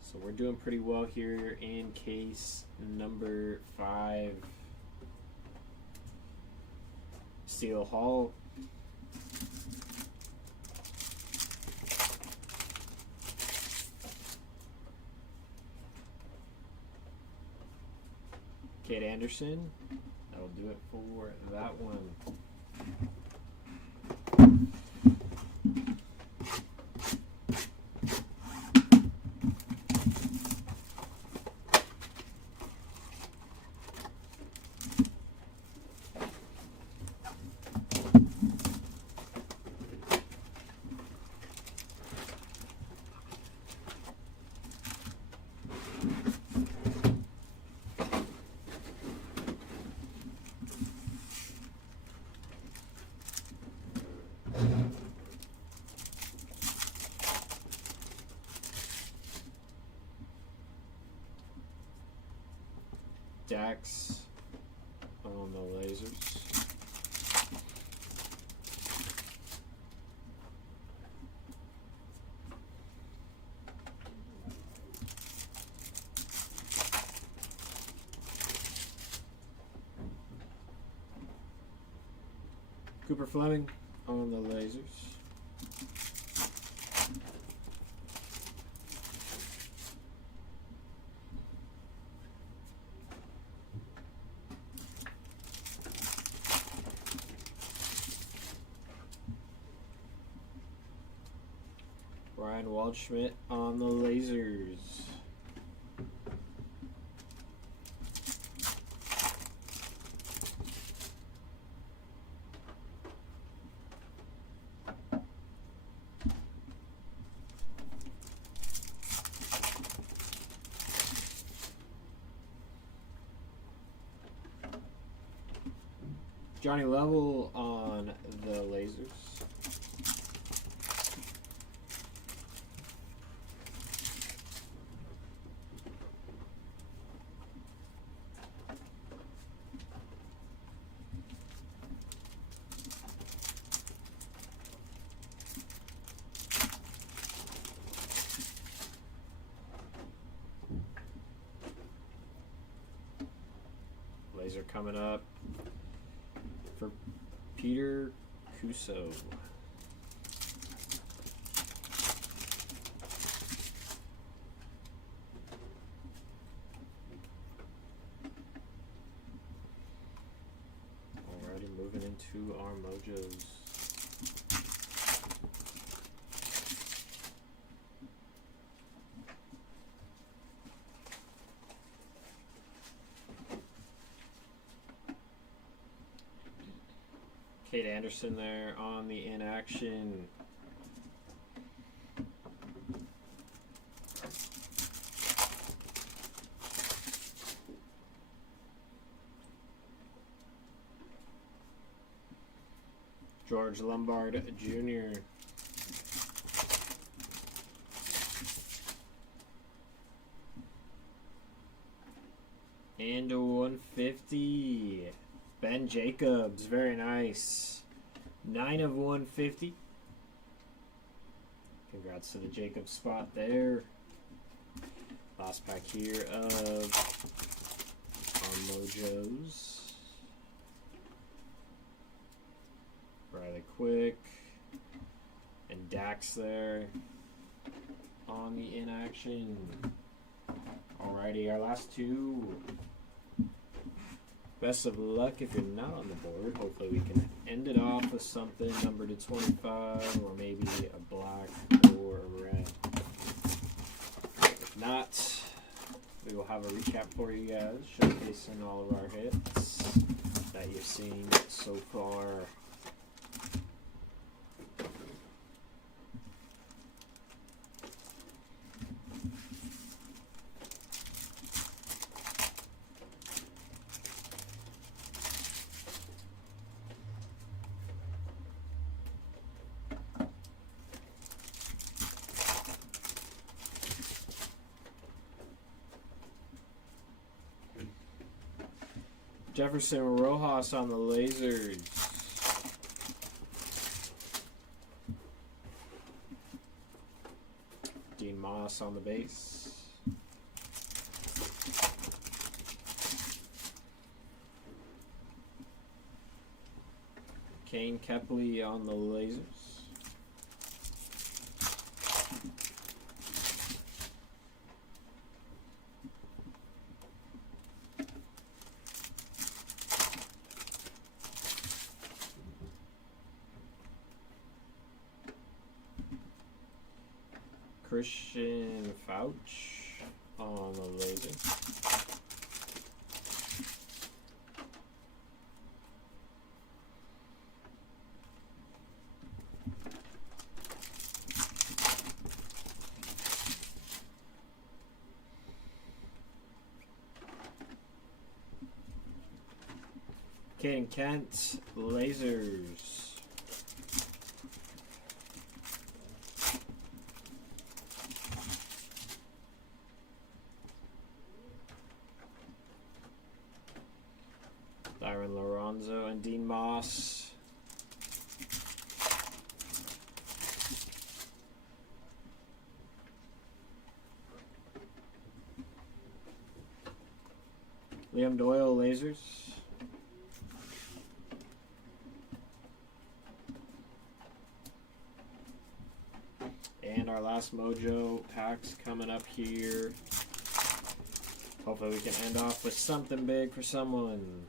So we're doing pretty well here in case number 5. Steel Hall. Kate Anderson. That'll do it for that one. Dax on the lasers. Cooper Fleming on the lasers. Ryan Waldschmidt on the lasers. Johnny Lovell on the lasers. Laser coming up for Peter Cuso. Alrighty, moving into our mojos. Kate Anderson there on the inaction. George Lombard Jr. And a 150. Ben Jacobs, very nice. 9 of 150. Congrats to the Jacobs spot there. Last pack here of our Mojos. Riley Quick and Dax there on the inaction. Alrighty, our last two. Best of luck if you're not on the board. Hopefully we can end it off with something numbered to 25 or maybe a black or a red. If not, we will have a recap for you guys showcasing all of our hits that you've seen so far. Jefferson Rojas on the lasers. Dean Moss on the base. Kane Kepley on the lasers. Christian Fouch on the laser. Caden Kent, lasers. Aaron Lorenzo and Dean Moss. Liam Doyle, lasers. And our last Mojo packs coming up here. Hopefully we can end off with something big for someone.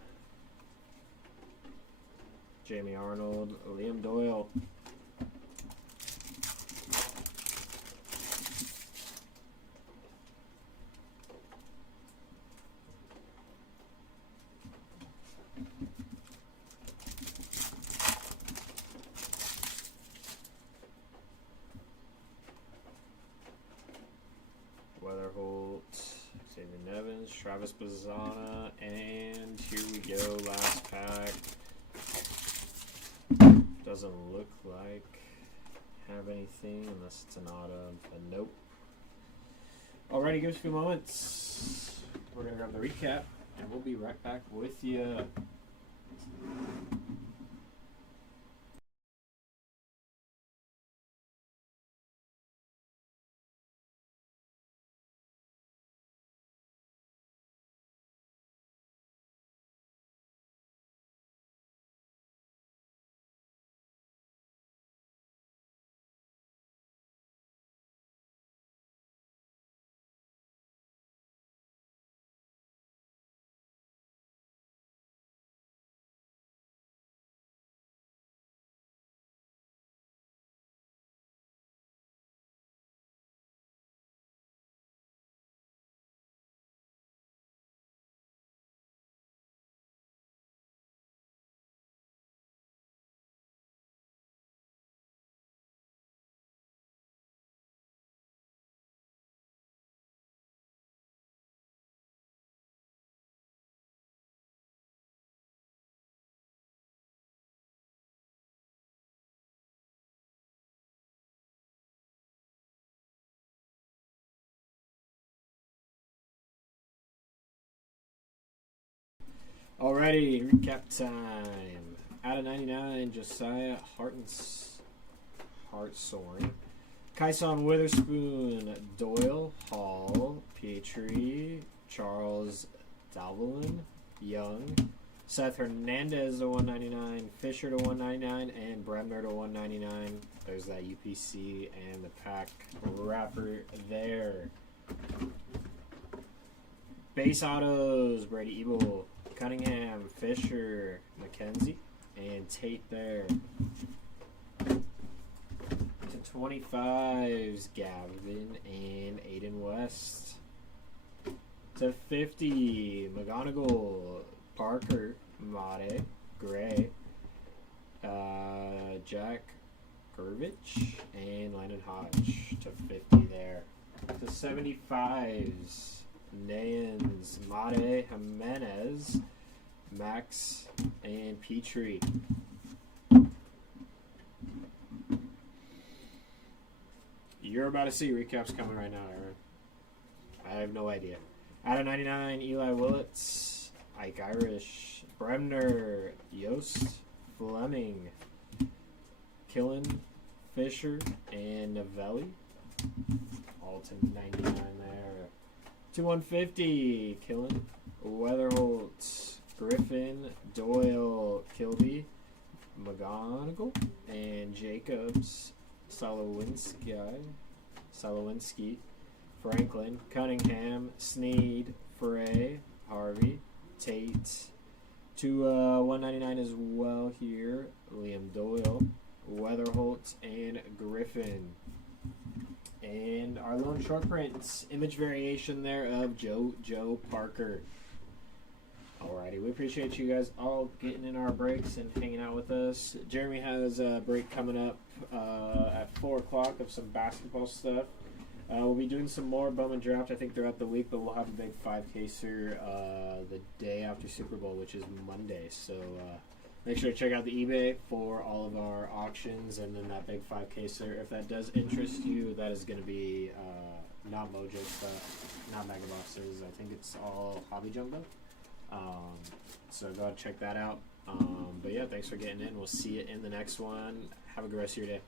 Jamie Arnold, Liam Doyle. Weatherholt, Xavier Nevins, Travis Bazzana, and here we go, last pack. Doesn't look like have anything unless it's an auto, but nope. Alrighty, give us a few moments. We're gonna grab the recap and we'll be right back with you. Alrighty, recap time. Out of 99, Josiah Hartshorn. Kyson Witherspoon, Doyle, Hall, Petrie, Charles Dalvin, Young, Seth Hernandez to 199, Fisher to 199, and Bremner to 199. There's that UPC and the pack wrapper there. Base autos, Brady Ebel, Cunningham, Fisher, McKenzie, and Tate there. To 25s, Gavin and Aiden West. To 50, McGonigal, Parker, Mate, Gray, Jack Gurvich, and Landon Hodge. To 50 there. To 75s, Nayans, Mate, Jimenez, Max, and Petrie. You're about to see recaps coming right now, Aaron. I have no idea. Out of 99, Eli Willits, Ike Irish, Bremner, Yost, Fleming, Killen, Fisher, and Novelli. All to 99 there. To 150, Killen, Weatherholt, Griffin, Doyle, Kilby, McGonigal, and Jacobs, Solowinski, Franklin, Cunningham, Sneed, Frey, Harvey, Tate. To 199 as well here, Liam Doyle, Weatherholt, and Griffin. And our lone short print image variation there of Joe Parker. Alrighty, we appreciate you guys all getting in our breaks and hanging out with us. Jeremy has a break coming up at 4 o'clock of some basketball stuff. We'll be doing some more Bowman draft, I think, throughout the week, but we'll have a big 5-caser the day after Super Bowl, which is Monday. So make sure to check out the eBay for all of our auctions and then that big 5-caser. If that does interest you, that is going to be not Mojo stuff, not Megaboxes. I think it's all Hobby Jumbo. So go ahead and check that out. But yeah, thanks for getting in. We'll see you in the next one. Have a good rest of your day.